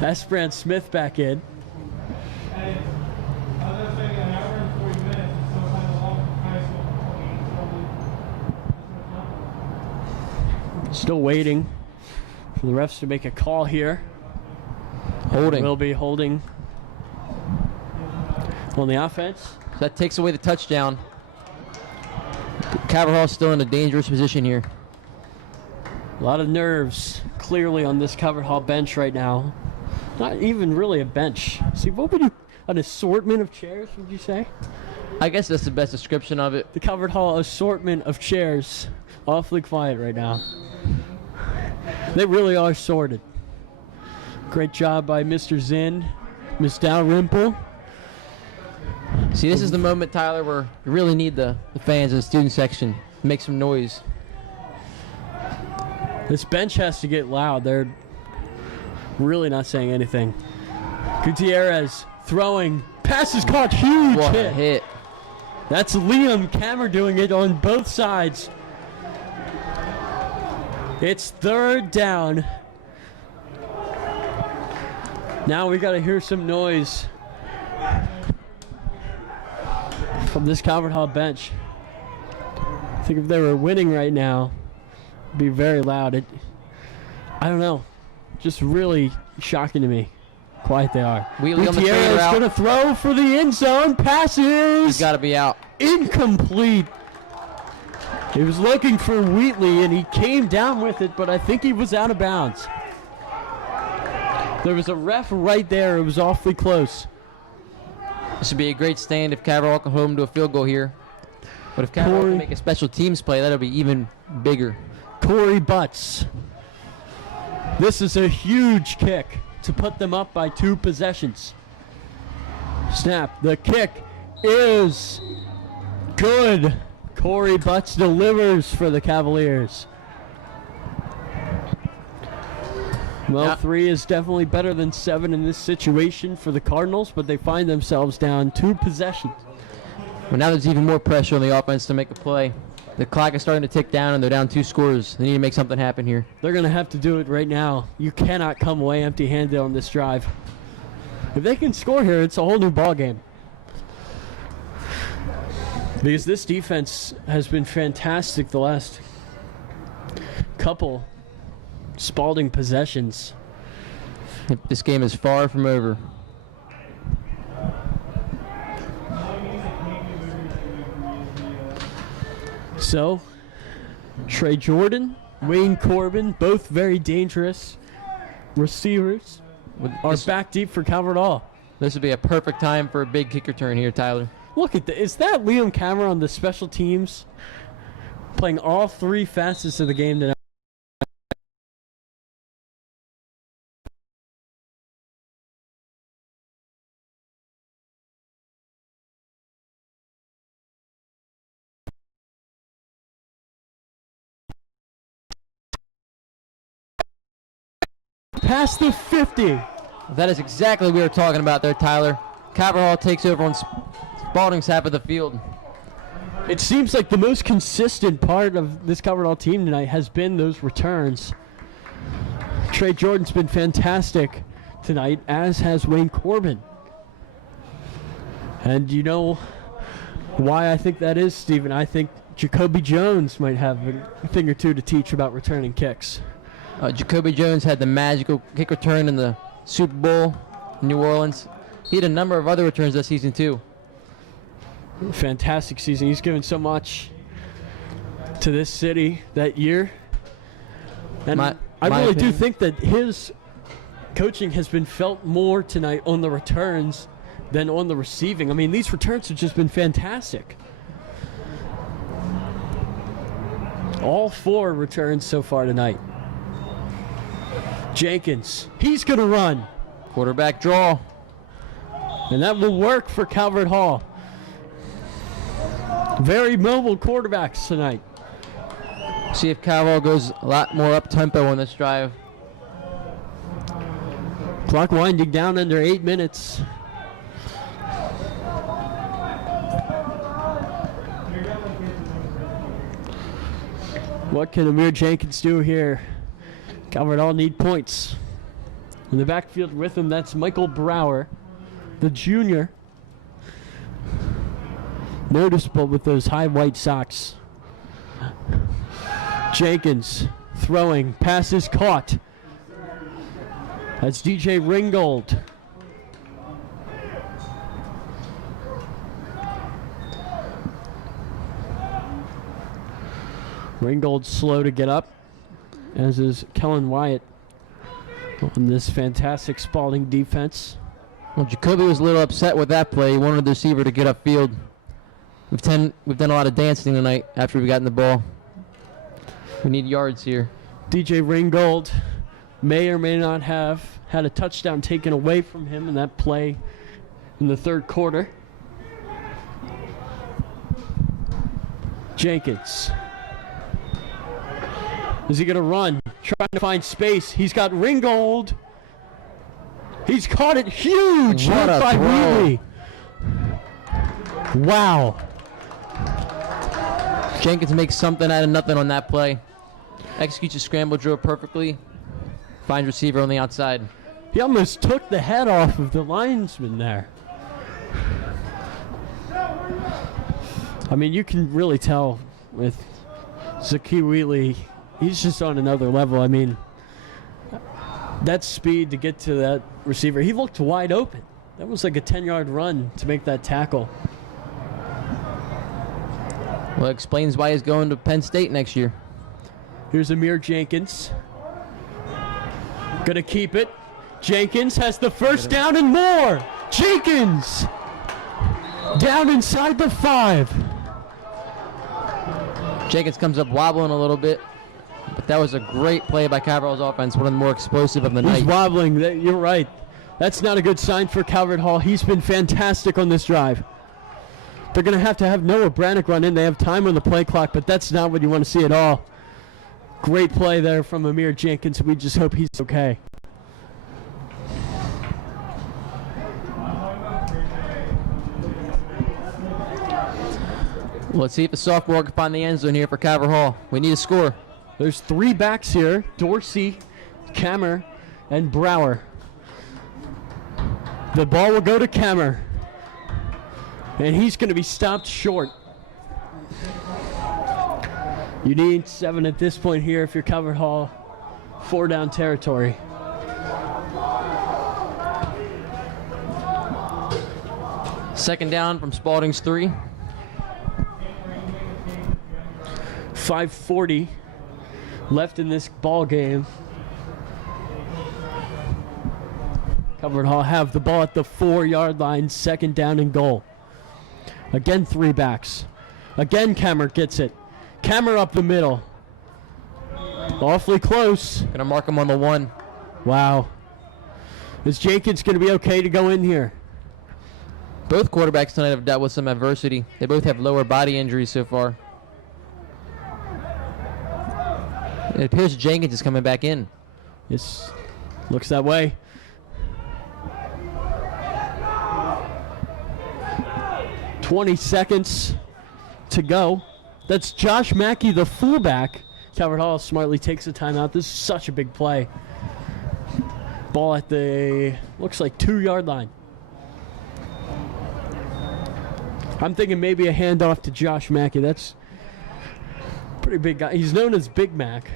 That's Brand Smith back in. Still waiting for the refs to make a call here. Holding. Will be holding on the offense. So that takes away the touchdown. Calvert Hall's still in a dangerous position here. A lot of nerves clearly on this Calvert Hall bench right now. Not even really a bench. See, what would you, an assortment of chairs, would you say? I guess that's the best description of it. The Calvert Hall assortment of chairs. Awfully quiet right now. They really are sorted. Great job by Mr. Zinn, Miss Dalrymple. See, this is the moment, Tyler, where you really need the fans in the student section to make some noise. This bench has to get loud. They're really not saying anything. Gutierrez throwing. Pass is caught. Huge What hit. a hit. That's Liam Kammer doing it on both sides. It's third down. Now we got to hear some noise from this Calvert Hall bench. I think if they were winning right now, it'd be very loud. I don't know. Just really shocking to me. Quiet they are. Wheatley on the Gutierrez fade route. going to throw for the end zone. Passes. He's got to be out. Incomplete. He was looking for Wheatley, and he came down with it, but I think he was out of bounds. There was a ref right there. It was awfully close. This would be a great stand if Calvert Hall can hold him to a field goal here. But if Calvert Hall can make a special teams play, that'll be even bigger. Corey Butts. This is a huge kick to put them up by 2 possessions. Snap. The kick is good. Corey Butts delivers for the Cavaliers. Well, Yeah. 3 is definitely better than 7 in this situation for the Cardinals, but they find themselves down 2 possessions. But now there's even more pressure on the offense to make a play. The clock is starting to tick down, and they're down 2 scores. They need to make something happen here. They're going to have to do it right now. You cannot come away empty-handed on this drive. If they can score here, it's a whole new ball game. Because this defense has been fantastic the last couple Spalding possessions. This game is far from over. So, Trey Jordan, Wayne Corbin, both very dangerous receivers, are back deep for Calvert Hall. This would be a perfect time for a big kick return here, Tyler. Look at that. Is that Liam Kammer on the special teams? Playing all 3 facets of the game tonight. Past the 50. That is exactly what we were talking about there, Tyler. Calvert Hall takes over on Spalding's half of the field. It seems like the most consistent part of this Calvert Hall team tonight has been those returns. Trey Jordan's been fantastic tonight, as has Wayne Corbin. And you know why I think that is, Stephen? I think Jacoby Jones might have a thing or two to teach about returning kicks. Jacoby Jones had the magical kick return in the Super Bowl New Orleans. He had a number of other returns this season too. Fantastic season. He's given so much to this city that year. And I really do think that his coaching has been felt more tonight on the returns than on the receiving. I mean, these returns have just been fantastic. All 4 returns so far tonight. Jenkins, he's going to run. Quarterback draw. And that will work for Calvert Hall. Very mobile quarterbacks tonight. See if Calvert goes a lot more up-tempo on this drive. Clock winding down under 8 minutes. What can Amir Jenkins do here? Calvert all need points. In the backfield with him, that's Michael Brower, the junior. Noticeable with those high white socks. Jenkins throwing, pass is caught. That's DJ Ringgold. Ringgold's slow to get up, as is Kellen Wyatt on this fantastic Spalding defense. Well, Jacoby was a little upset with that play. He wanted the receiver to get upfield. We've done a lot of dancing tonight after we gotten the ball. We need yards here. DJ Ringgold may or may not have had a touchdown taken away from him in that play in the third quarter. Jenkins. Is he going to run? Trying to find space. He's got Ringgold. He's caught it huge. What a by throw. Wheatley. Wow. Jenkins makes something out of nothing on that play. Executes a scramble drill perfectly. Finds receiver on the outside. He almost took the head off of the linesman there. I mean, you can really tell with Zaki Wheatley, he's just on another level. I mean, that speed to get to that receiver, he looked wide open. That was like a 10-yard run to make that tackle. Well, it explains why he's going to Penn State next year. Here's Amir Jenkins. Gonna keep it. Jenkins has the first down and more. Jenkins down inside the 5. Jenkins comes up wobbling a little bit, but that was a great play by Calvert Hall's offense, one of the more explosive of the He's night. wobbling. You're right. That's not a good sign for Calvert Hall. He's been fantastic on this drive. They're going to have Noah Brannick run in. They have time on the play clock, but that's not what you want to see at all. Great play there from Amir Jenkins. We just hope he's okay. Let's see if the sophomore can find the end zone here for Calvert Hall. We need a score. There's 3 backs here. Dorsey, Kammer, and Brower. The ball will go to Kammer. And he's going to be stopped short. You need 7 at this point here if you're Calvert Hall. 4 down territory. Second down from Spalding's 3. 5:40 left in this ball game. Calvert Hall have the ball at the 4-yard line, second down and goal. Again, 3 backs. Again, Kammer gets it. Kammer up the middle. Awfully close. Gonna mark him on the 1. Wow. Is Jenkins going to be okay to go in here? Both quarterbacks tonight have dealt with some adversity. They both have lower body injuries so far. It appears Jenkins is coming back in. Yes, looks that way. "20 seconds to go." That's Josh Mackey, the fullback. Calvert Hall smartly takes a timeout. This is such a big play. Ball at the, looks like 2-yard line. I'm thinking maybe a handoff to Josh Mackey. That's a pretty big guy. He's known as Big Mac.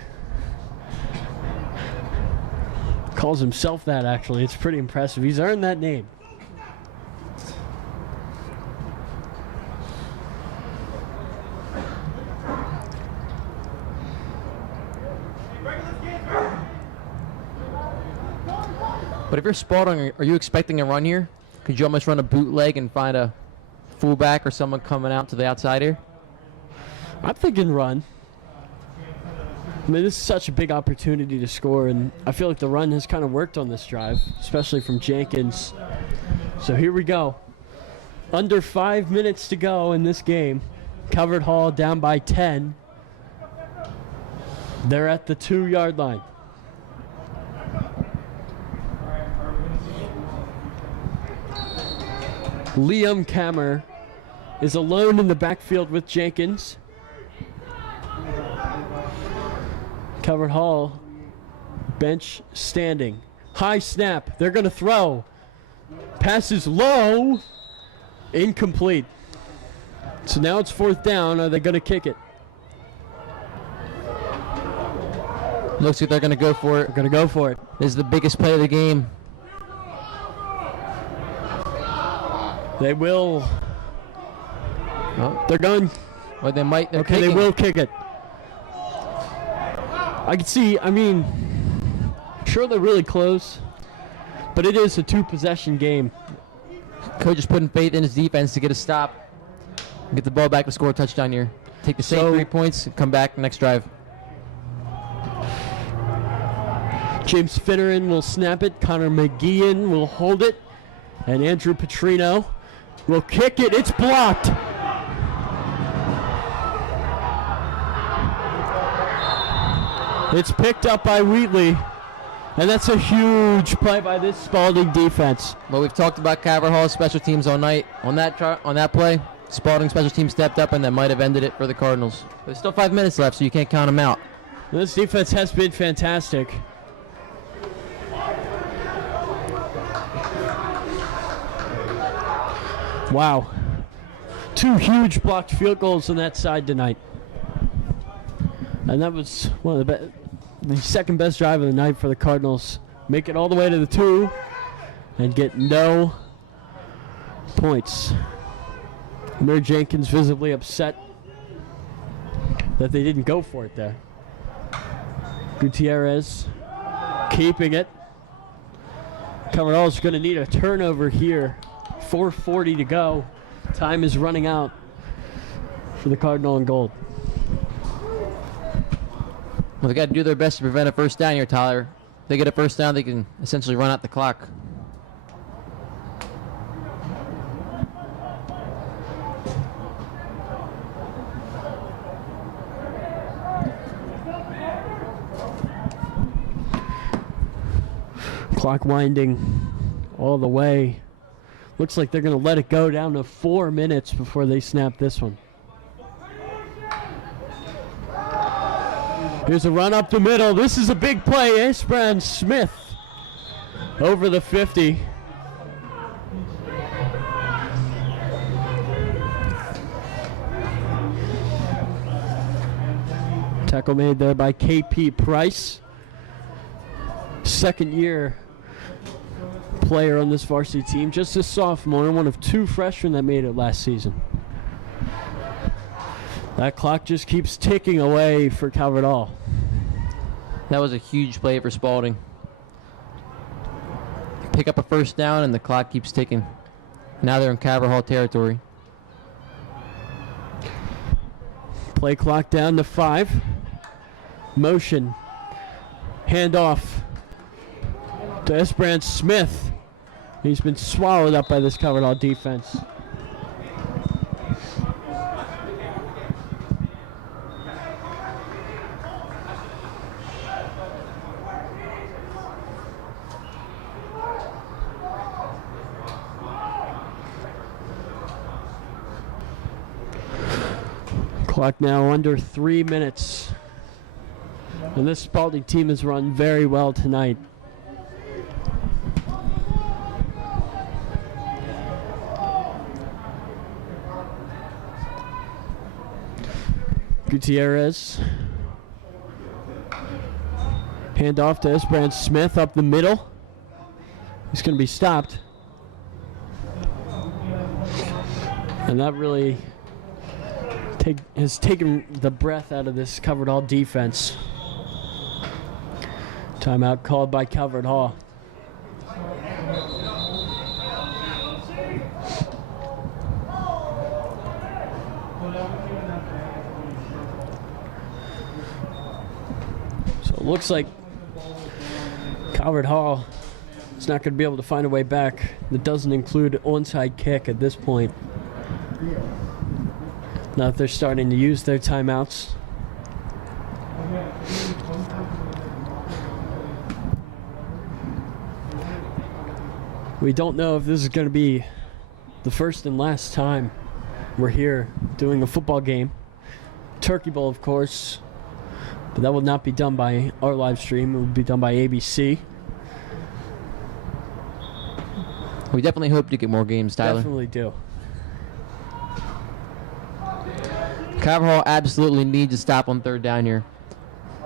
Calls himself that, actually. It's pretty impressive. He's earned that name. But if you're Spalding, are you expecting a run here? Could you almost run a bootleg and find a fullback or someone coming out to the outside here? I'm thinking run. I mean, this is such a big opportunity to score, and I feel like the run has kind of worked on this drive, especially from Jenkins. So here we go. Under 5 minutes to go in this game. Covered Hall down by 10. They're at the 2-yard line. Liam Kammer is alone in the backfield with Jenkins. Covered Hall, bench standing. High snap, they're gonna throw. Pass is low, incomplete. So now it's 4th down, are they gonna kick it? Looks like they're going to go for it. They're gonna go for it. This is the biggest play of the game. They will. Oh, They're going. or they might. They're Okay, they kicking. will kick it. I can see, I mean, sure they're really close, but it is a 2-possession game. Coach is putting faith in his defense to get a stop. Get the ball back to score a touchdown here. Take the same So- 3 points and come back next drive. James Finneran will snap it. Connor McGeehan will hold it. And Andrew Petrino will kick it. It's blocked. It's picked up by Wheatley. And that's a huge play by this Spalding defense. Well, we've talked about Caver Hall's special teams all night. On that play, Spalding special team stepped up and that might have ended it for the Cardinals. There's still 5 minutes left, so you can't count them out. This defense has been fantastic. Wow. 2 huge blocked field goals on that side tonight. And that was one of the second best drive of the night for the Cardinals. Make it all the way to the 2 and get no points. Amir Jenkins visibly upset that they didn't go for it there. Gutierrez keeping it. Coverall is going to need a turnover here. 4:40 to go. Time is running out for the Cardinal and Gold. Well, they got to do their best to prevent a first down here, Tyler. If they get a first down, they can essentially run out the clock. Clock winding all the way. Looks like they're going to let it go down to 4 minutes before they snap this one. Here's a run up the middle. This is a big play. Esperan Smith over the 50. Tackle made there by KP Price. Second year player on this varsity team, just a sophomore, one of 2 freshmen that made it last season. That clock just keeps ticking away for Calvert Hall. That was a huge play for Spalding. Pick up a first down and the clock keeps ticking. Now they're in Caver Hall territory. Play clock down to 5. Motion. Handoff to Esperan Smith. He's been swallowed up by this Calvert Hall defense. Clock now under 3 minutes. And this Spalding team has run very well tonight. Gutierrez. Hand off to Esperance Smith up the middle. He's going to be stopped. And that really has taken the breath out of this Covered Hall defense. Timeout called by Covered Hall. So it looks like Covered Hall is not going to be able to find a way back. That doesn't include onside kick at this point. Now that they're starting to use their timeouts. We don't know if this is going to be the first and last time we're here doing a football game. Turkey Bowl, of course, but that will not be done by our live stream. It will be done by ABC. We definitely hope to get more games, Tyler. Definitely do. Covered Hall absolutely needs to stop on third down here.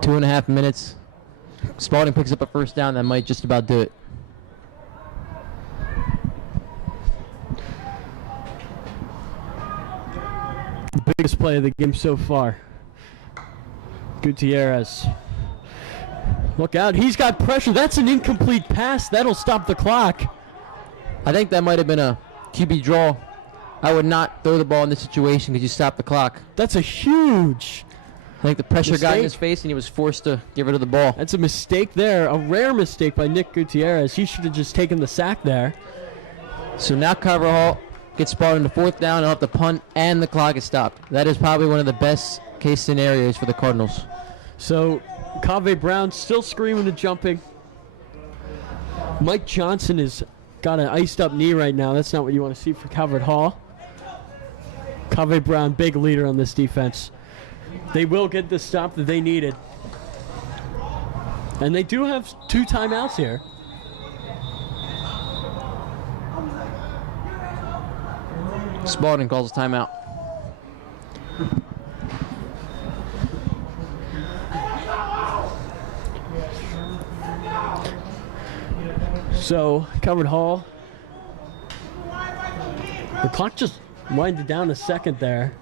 2.5 minutes. Spalding picks up a first down. That might just about do it. The biggest play of the game so far. Gutierrez. Look out. He's got pressure. That's an incomplete pass. That'll stop the clock. I think that might have been a QB draw. I would not throw the ball in this situation because you stop the clock. That's a huge... I think the pressure got in mistake. his face and he was forced to get rid of the ball. That's a mistake there. A rare mistake by Nick Gutierrez. He should have just taken the sack there. So now Covered Hall gets Spalding to fourth down. They'll have to punt and the clock is stopped. That is probably one of the best case scenarios for the Cardinals. So Cave Brown still screaming and jumping. Mike Johnson has got an iced up knee right now. That's not what you want to see for Covered Hall. Cave Brown, big leader on this defense. They will get the stop that they needed. And they do have 2 timeouts here. Spalding calls a timeout. So, Covered Hall. The clock just winded down a second there.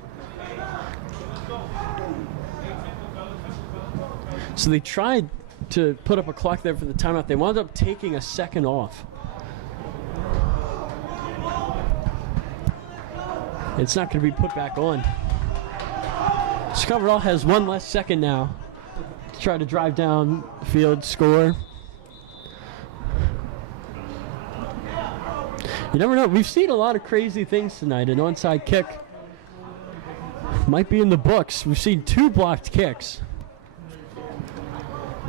So they tried to put up a clock there for the timeout. They wound up taking a second off. It's not going to be put back on. So Covered Hall has 1 less second now to try to drive down the field, score. You never know. We've seen a lot of crazy things tonight. An onside kick might be in the books. We've seen 2 blocked kicks.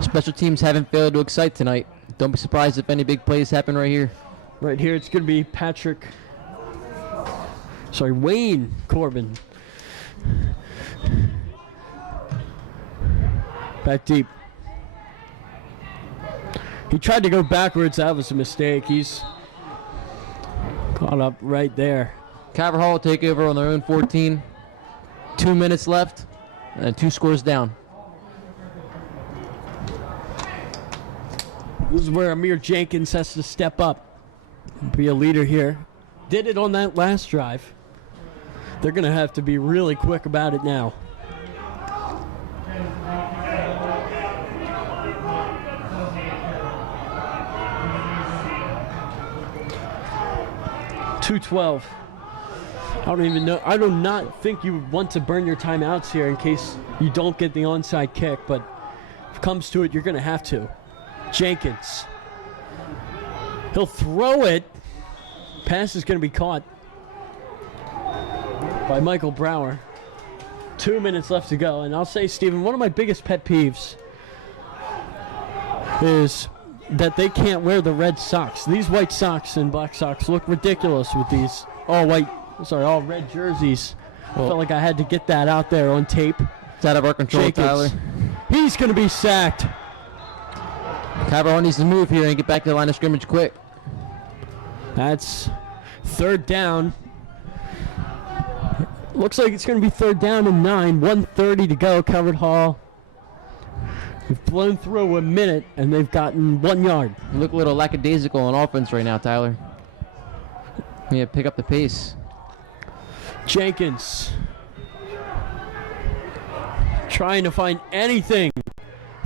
Special teams haven't failed to excite tonight. Don't be surprised if any big plays happen right here. Right here, it's going to be Wayne Corbin. Back deep. He tried to go backwards. That was a mistake. He's caught up right there. Covered Hall will take over on their own 14. 2 minutes left and 2 scores down. This is where Amir Jenkins has to step up and be a leader here. Did it on that last drive. They're going to have to be really quick about it now. .212. I don't even know. I do not think you would want to burn your timeouts here in case you don't get the onside kick, but if it comes to it, you're going to have to. Jenkins. He'll throw it. Pass is going to be caught by Michael Brower. 2 minutes left to go. And I'll say, Stephen, one of my biggest pet peeves is that they can't wear the red socks. These white socks and black socks look ridiculous with these all red jerseys. I felt like I had to get that out there on tape. It's out of our control, Jenkins. Tyler. He's going to be sacked. Covered Hall needs to move here and get back to the line of scrimmage quick. That's third down. Looks like it's going to be third down and 9. 1:30 to go. Covered Hall We've blown through a minute, and they've gotten 1 yard. You look a little lackadaisical on offense right now, Tyler. Yeah, pick up the pace. Jenkins trying to find anything.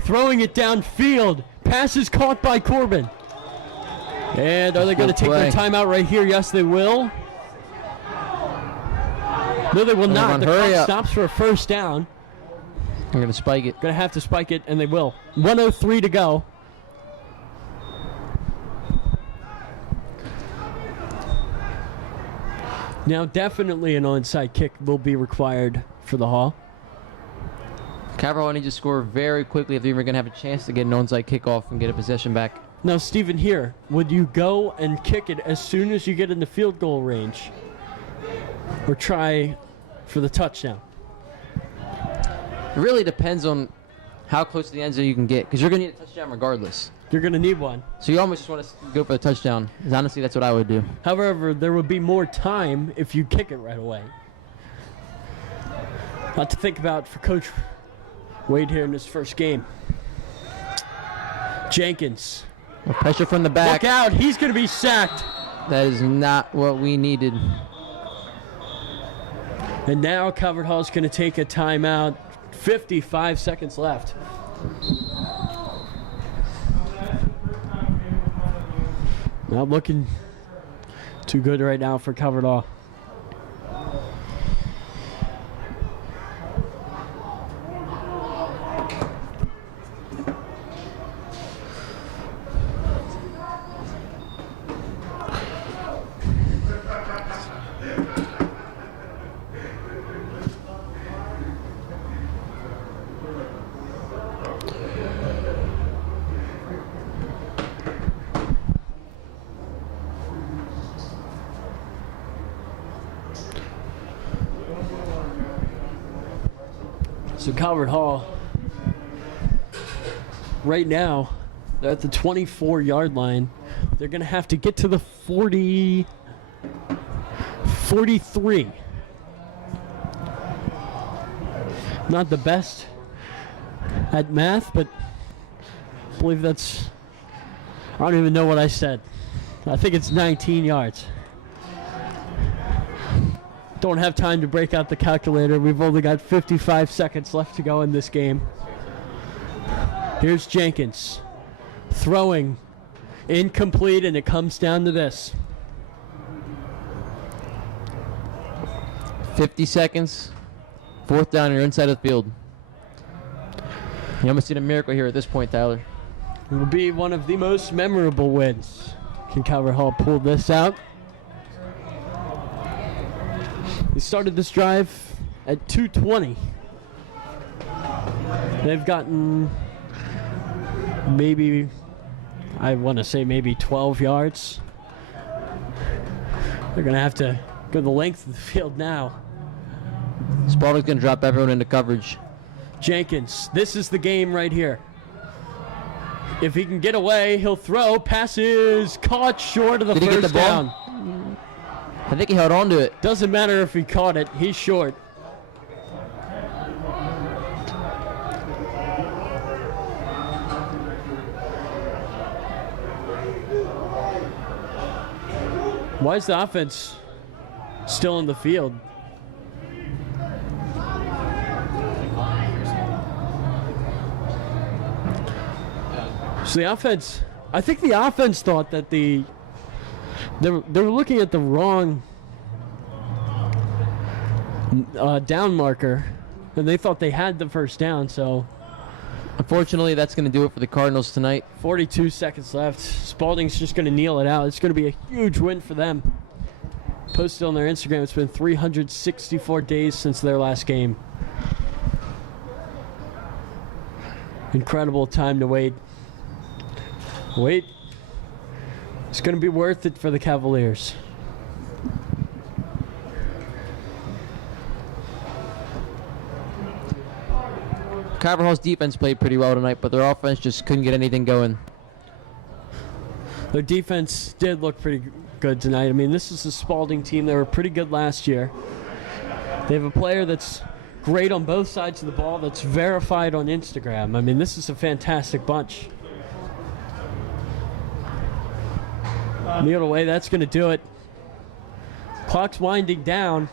Throwing it downfield. Pass is caught by Corbin. And are they going to take their timeout right here? Yes, they will. No, they will not. The clock stops for a first down. They're going to spike it. Going to have to spike it, and they will. 1:03 to go. Now, definitely an onside kick will be required for the Hall. Cavalry needs to score very quickly if they're even going to have a chance to get an onside kickoff and get a possession back. Now, Stephen, here, would you go and kick it as soon as you get in the field goal range? Or try for the touchdown? It really depends on how close to the end zone you can get, because you're going to need a touchdown regardless. You're going to need one. So you almost just want to go for the touchdown. 'Cause honestly, that's what I would do. However, there would be more time if you kick it right away. A lot to think about for Coach Wade here in his first game. Jenkins. Pressure from the back. Look out, he's going to be sacked. That is not what we needed. And now Calvert Hall's going to take a timeout. 55 seconds left. Not looking too good right now for Calvert Hall. So Calvert Hall, right now, they're at the 24-yard line. They're going to have to get to the 43. Not the best at math, but I believe that's, I don't even know what I said. I think it's 19 yards. Don't have time to break out the calculator. We've only got 55 seconds left to go in this game. Here's Jenkins throwing, incomplete, and it comes down to this. 50 seconds. Fourth down, you're inside of the field. You almost seen a miracle here at this point, Tyler. It will be one of the most memorable wins. Can Calvert Hall pull this out? They started this drive at 2:20. They've gotten maybe, I want to say maybe 12 yards. They're going to have to go the length of the field now. Spalding's going to drop everyone into coverage. Jenkins, this is the game right here. If he can get away, he'll throw. Passes caught short of the Did he get first the ball? down. I think he held on to it. Doesn't matter if he caught it. He's short. Why is the offense still in the field? So the offense, I think the offense thought that they were looking at the wrong down marker, and they thought they had the first down, so Unfortunately, that's going to do it for the Cardinals tonight. 42 seconds left. Spalding's just going to kneel it out. It's going to be a huge win for them. Posted on their Instagram, it's been 364 days since their last game. Incredible time to wait. Wait. It's going to be worth it for the Cavaliers. Calvert Hall's defense played pretty well tonight, but their offense just couldn't get anything going. Their defense did look pretty good tonight. I mean, this is a Spalding team that were pretty good last year. They have a player that's great on both sides of the ball that's verified on Instagram. I mean, this is a fantastic bunch. Kneel away, that's going to do it. Clock's winding down.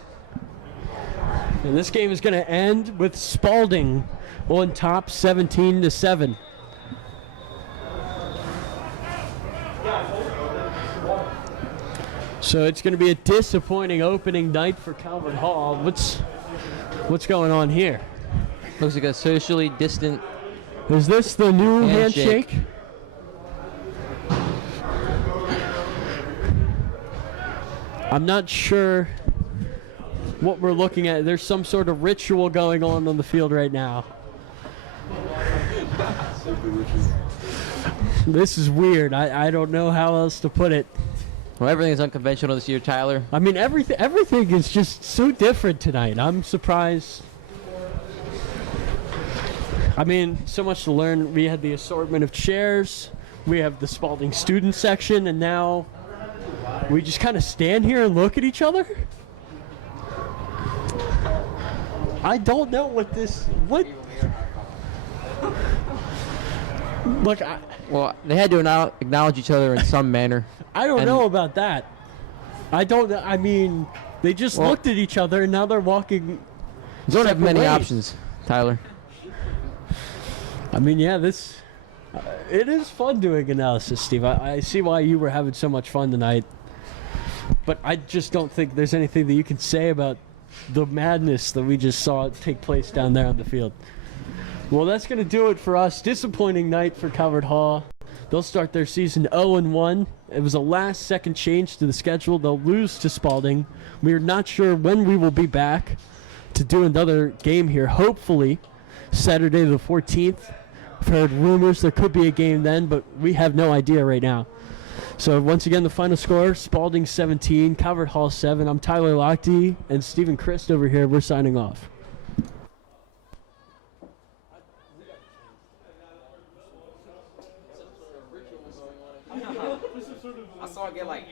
And this game is going to end with Spalding on top 17-7. So it's going to be a disappointing opening night for Calvert Hall. What's going on here? Looks like a socially distant. Is this the new handshake? I'm not sure what we're looking at. There's some sort of ritual going on the field right now. This is weird. I don't know how else to put it. Well, everything is unconventional this year, Tyler. I mean, everything is just so different tonight. I'm surprised. I mean, so much to learn. We had the assortment of chairs. We have the Spalding student section, and now we just kind of stand here and look at each other. I don't know what. Look, Well, they had to acknowledge each other in some manner. I don't know about that. I mean, they just looked at each other and now they're walking. You don't have separate many ways. options, Tyler. I mean, yeah, it is fun doing analysis, Steve. I see why you were having so much fun tonight. But I just don't think there's anything that you can say about the madness that we just saw take place down there on the field. Well, that's going to do it for us. Disappointing night for Calvert Hall. They'll start their season 0-1. It was a last-second change to the schedule. They'll lose to Spalding. We are not sure when we will be back to do another game here. Hopefully, Saturday the 14th. I've heard rumors there could be a game then, but we have no idea right now. So once again, the final score, Spalding 17, Calvert Hall 7. I'm Tyler Lochte and Stephen Christ over here. We're signing off. I saw it get like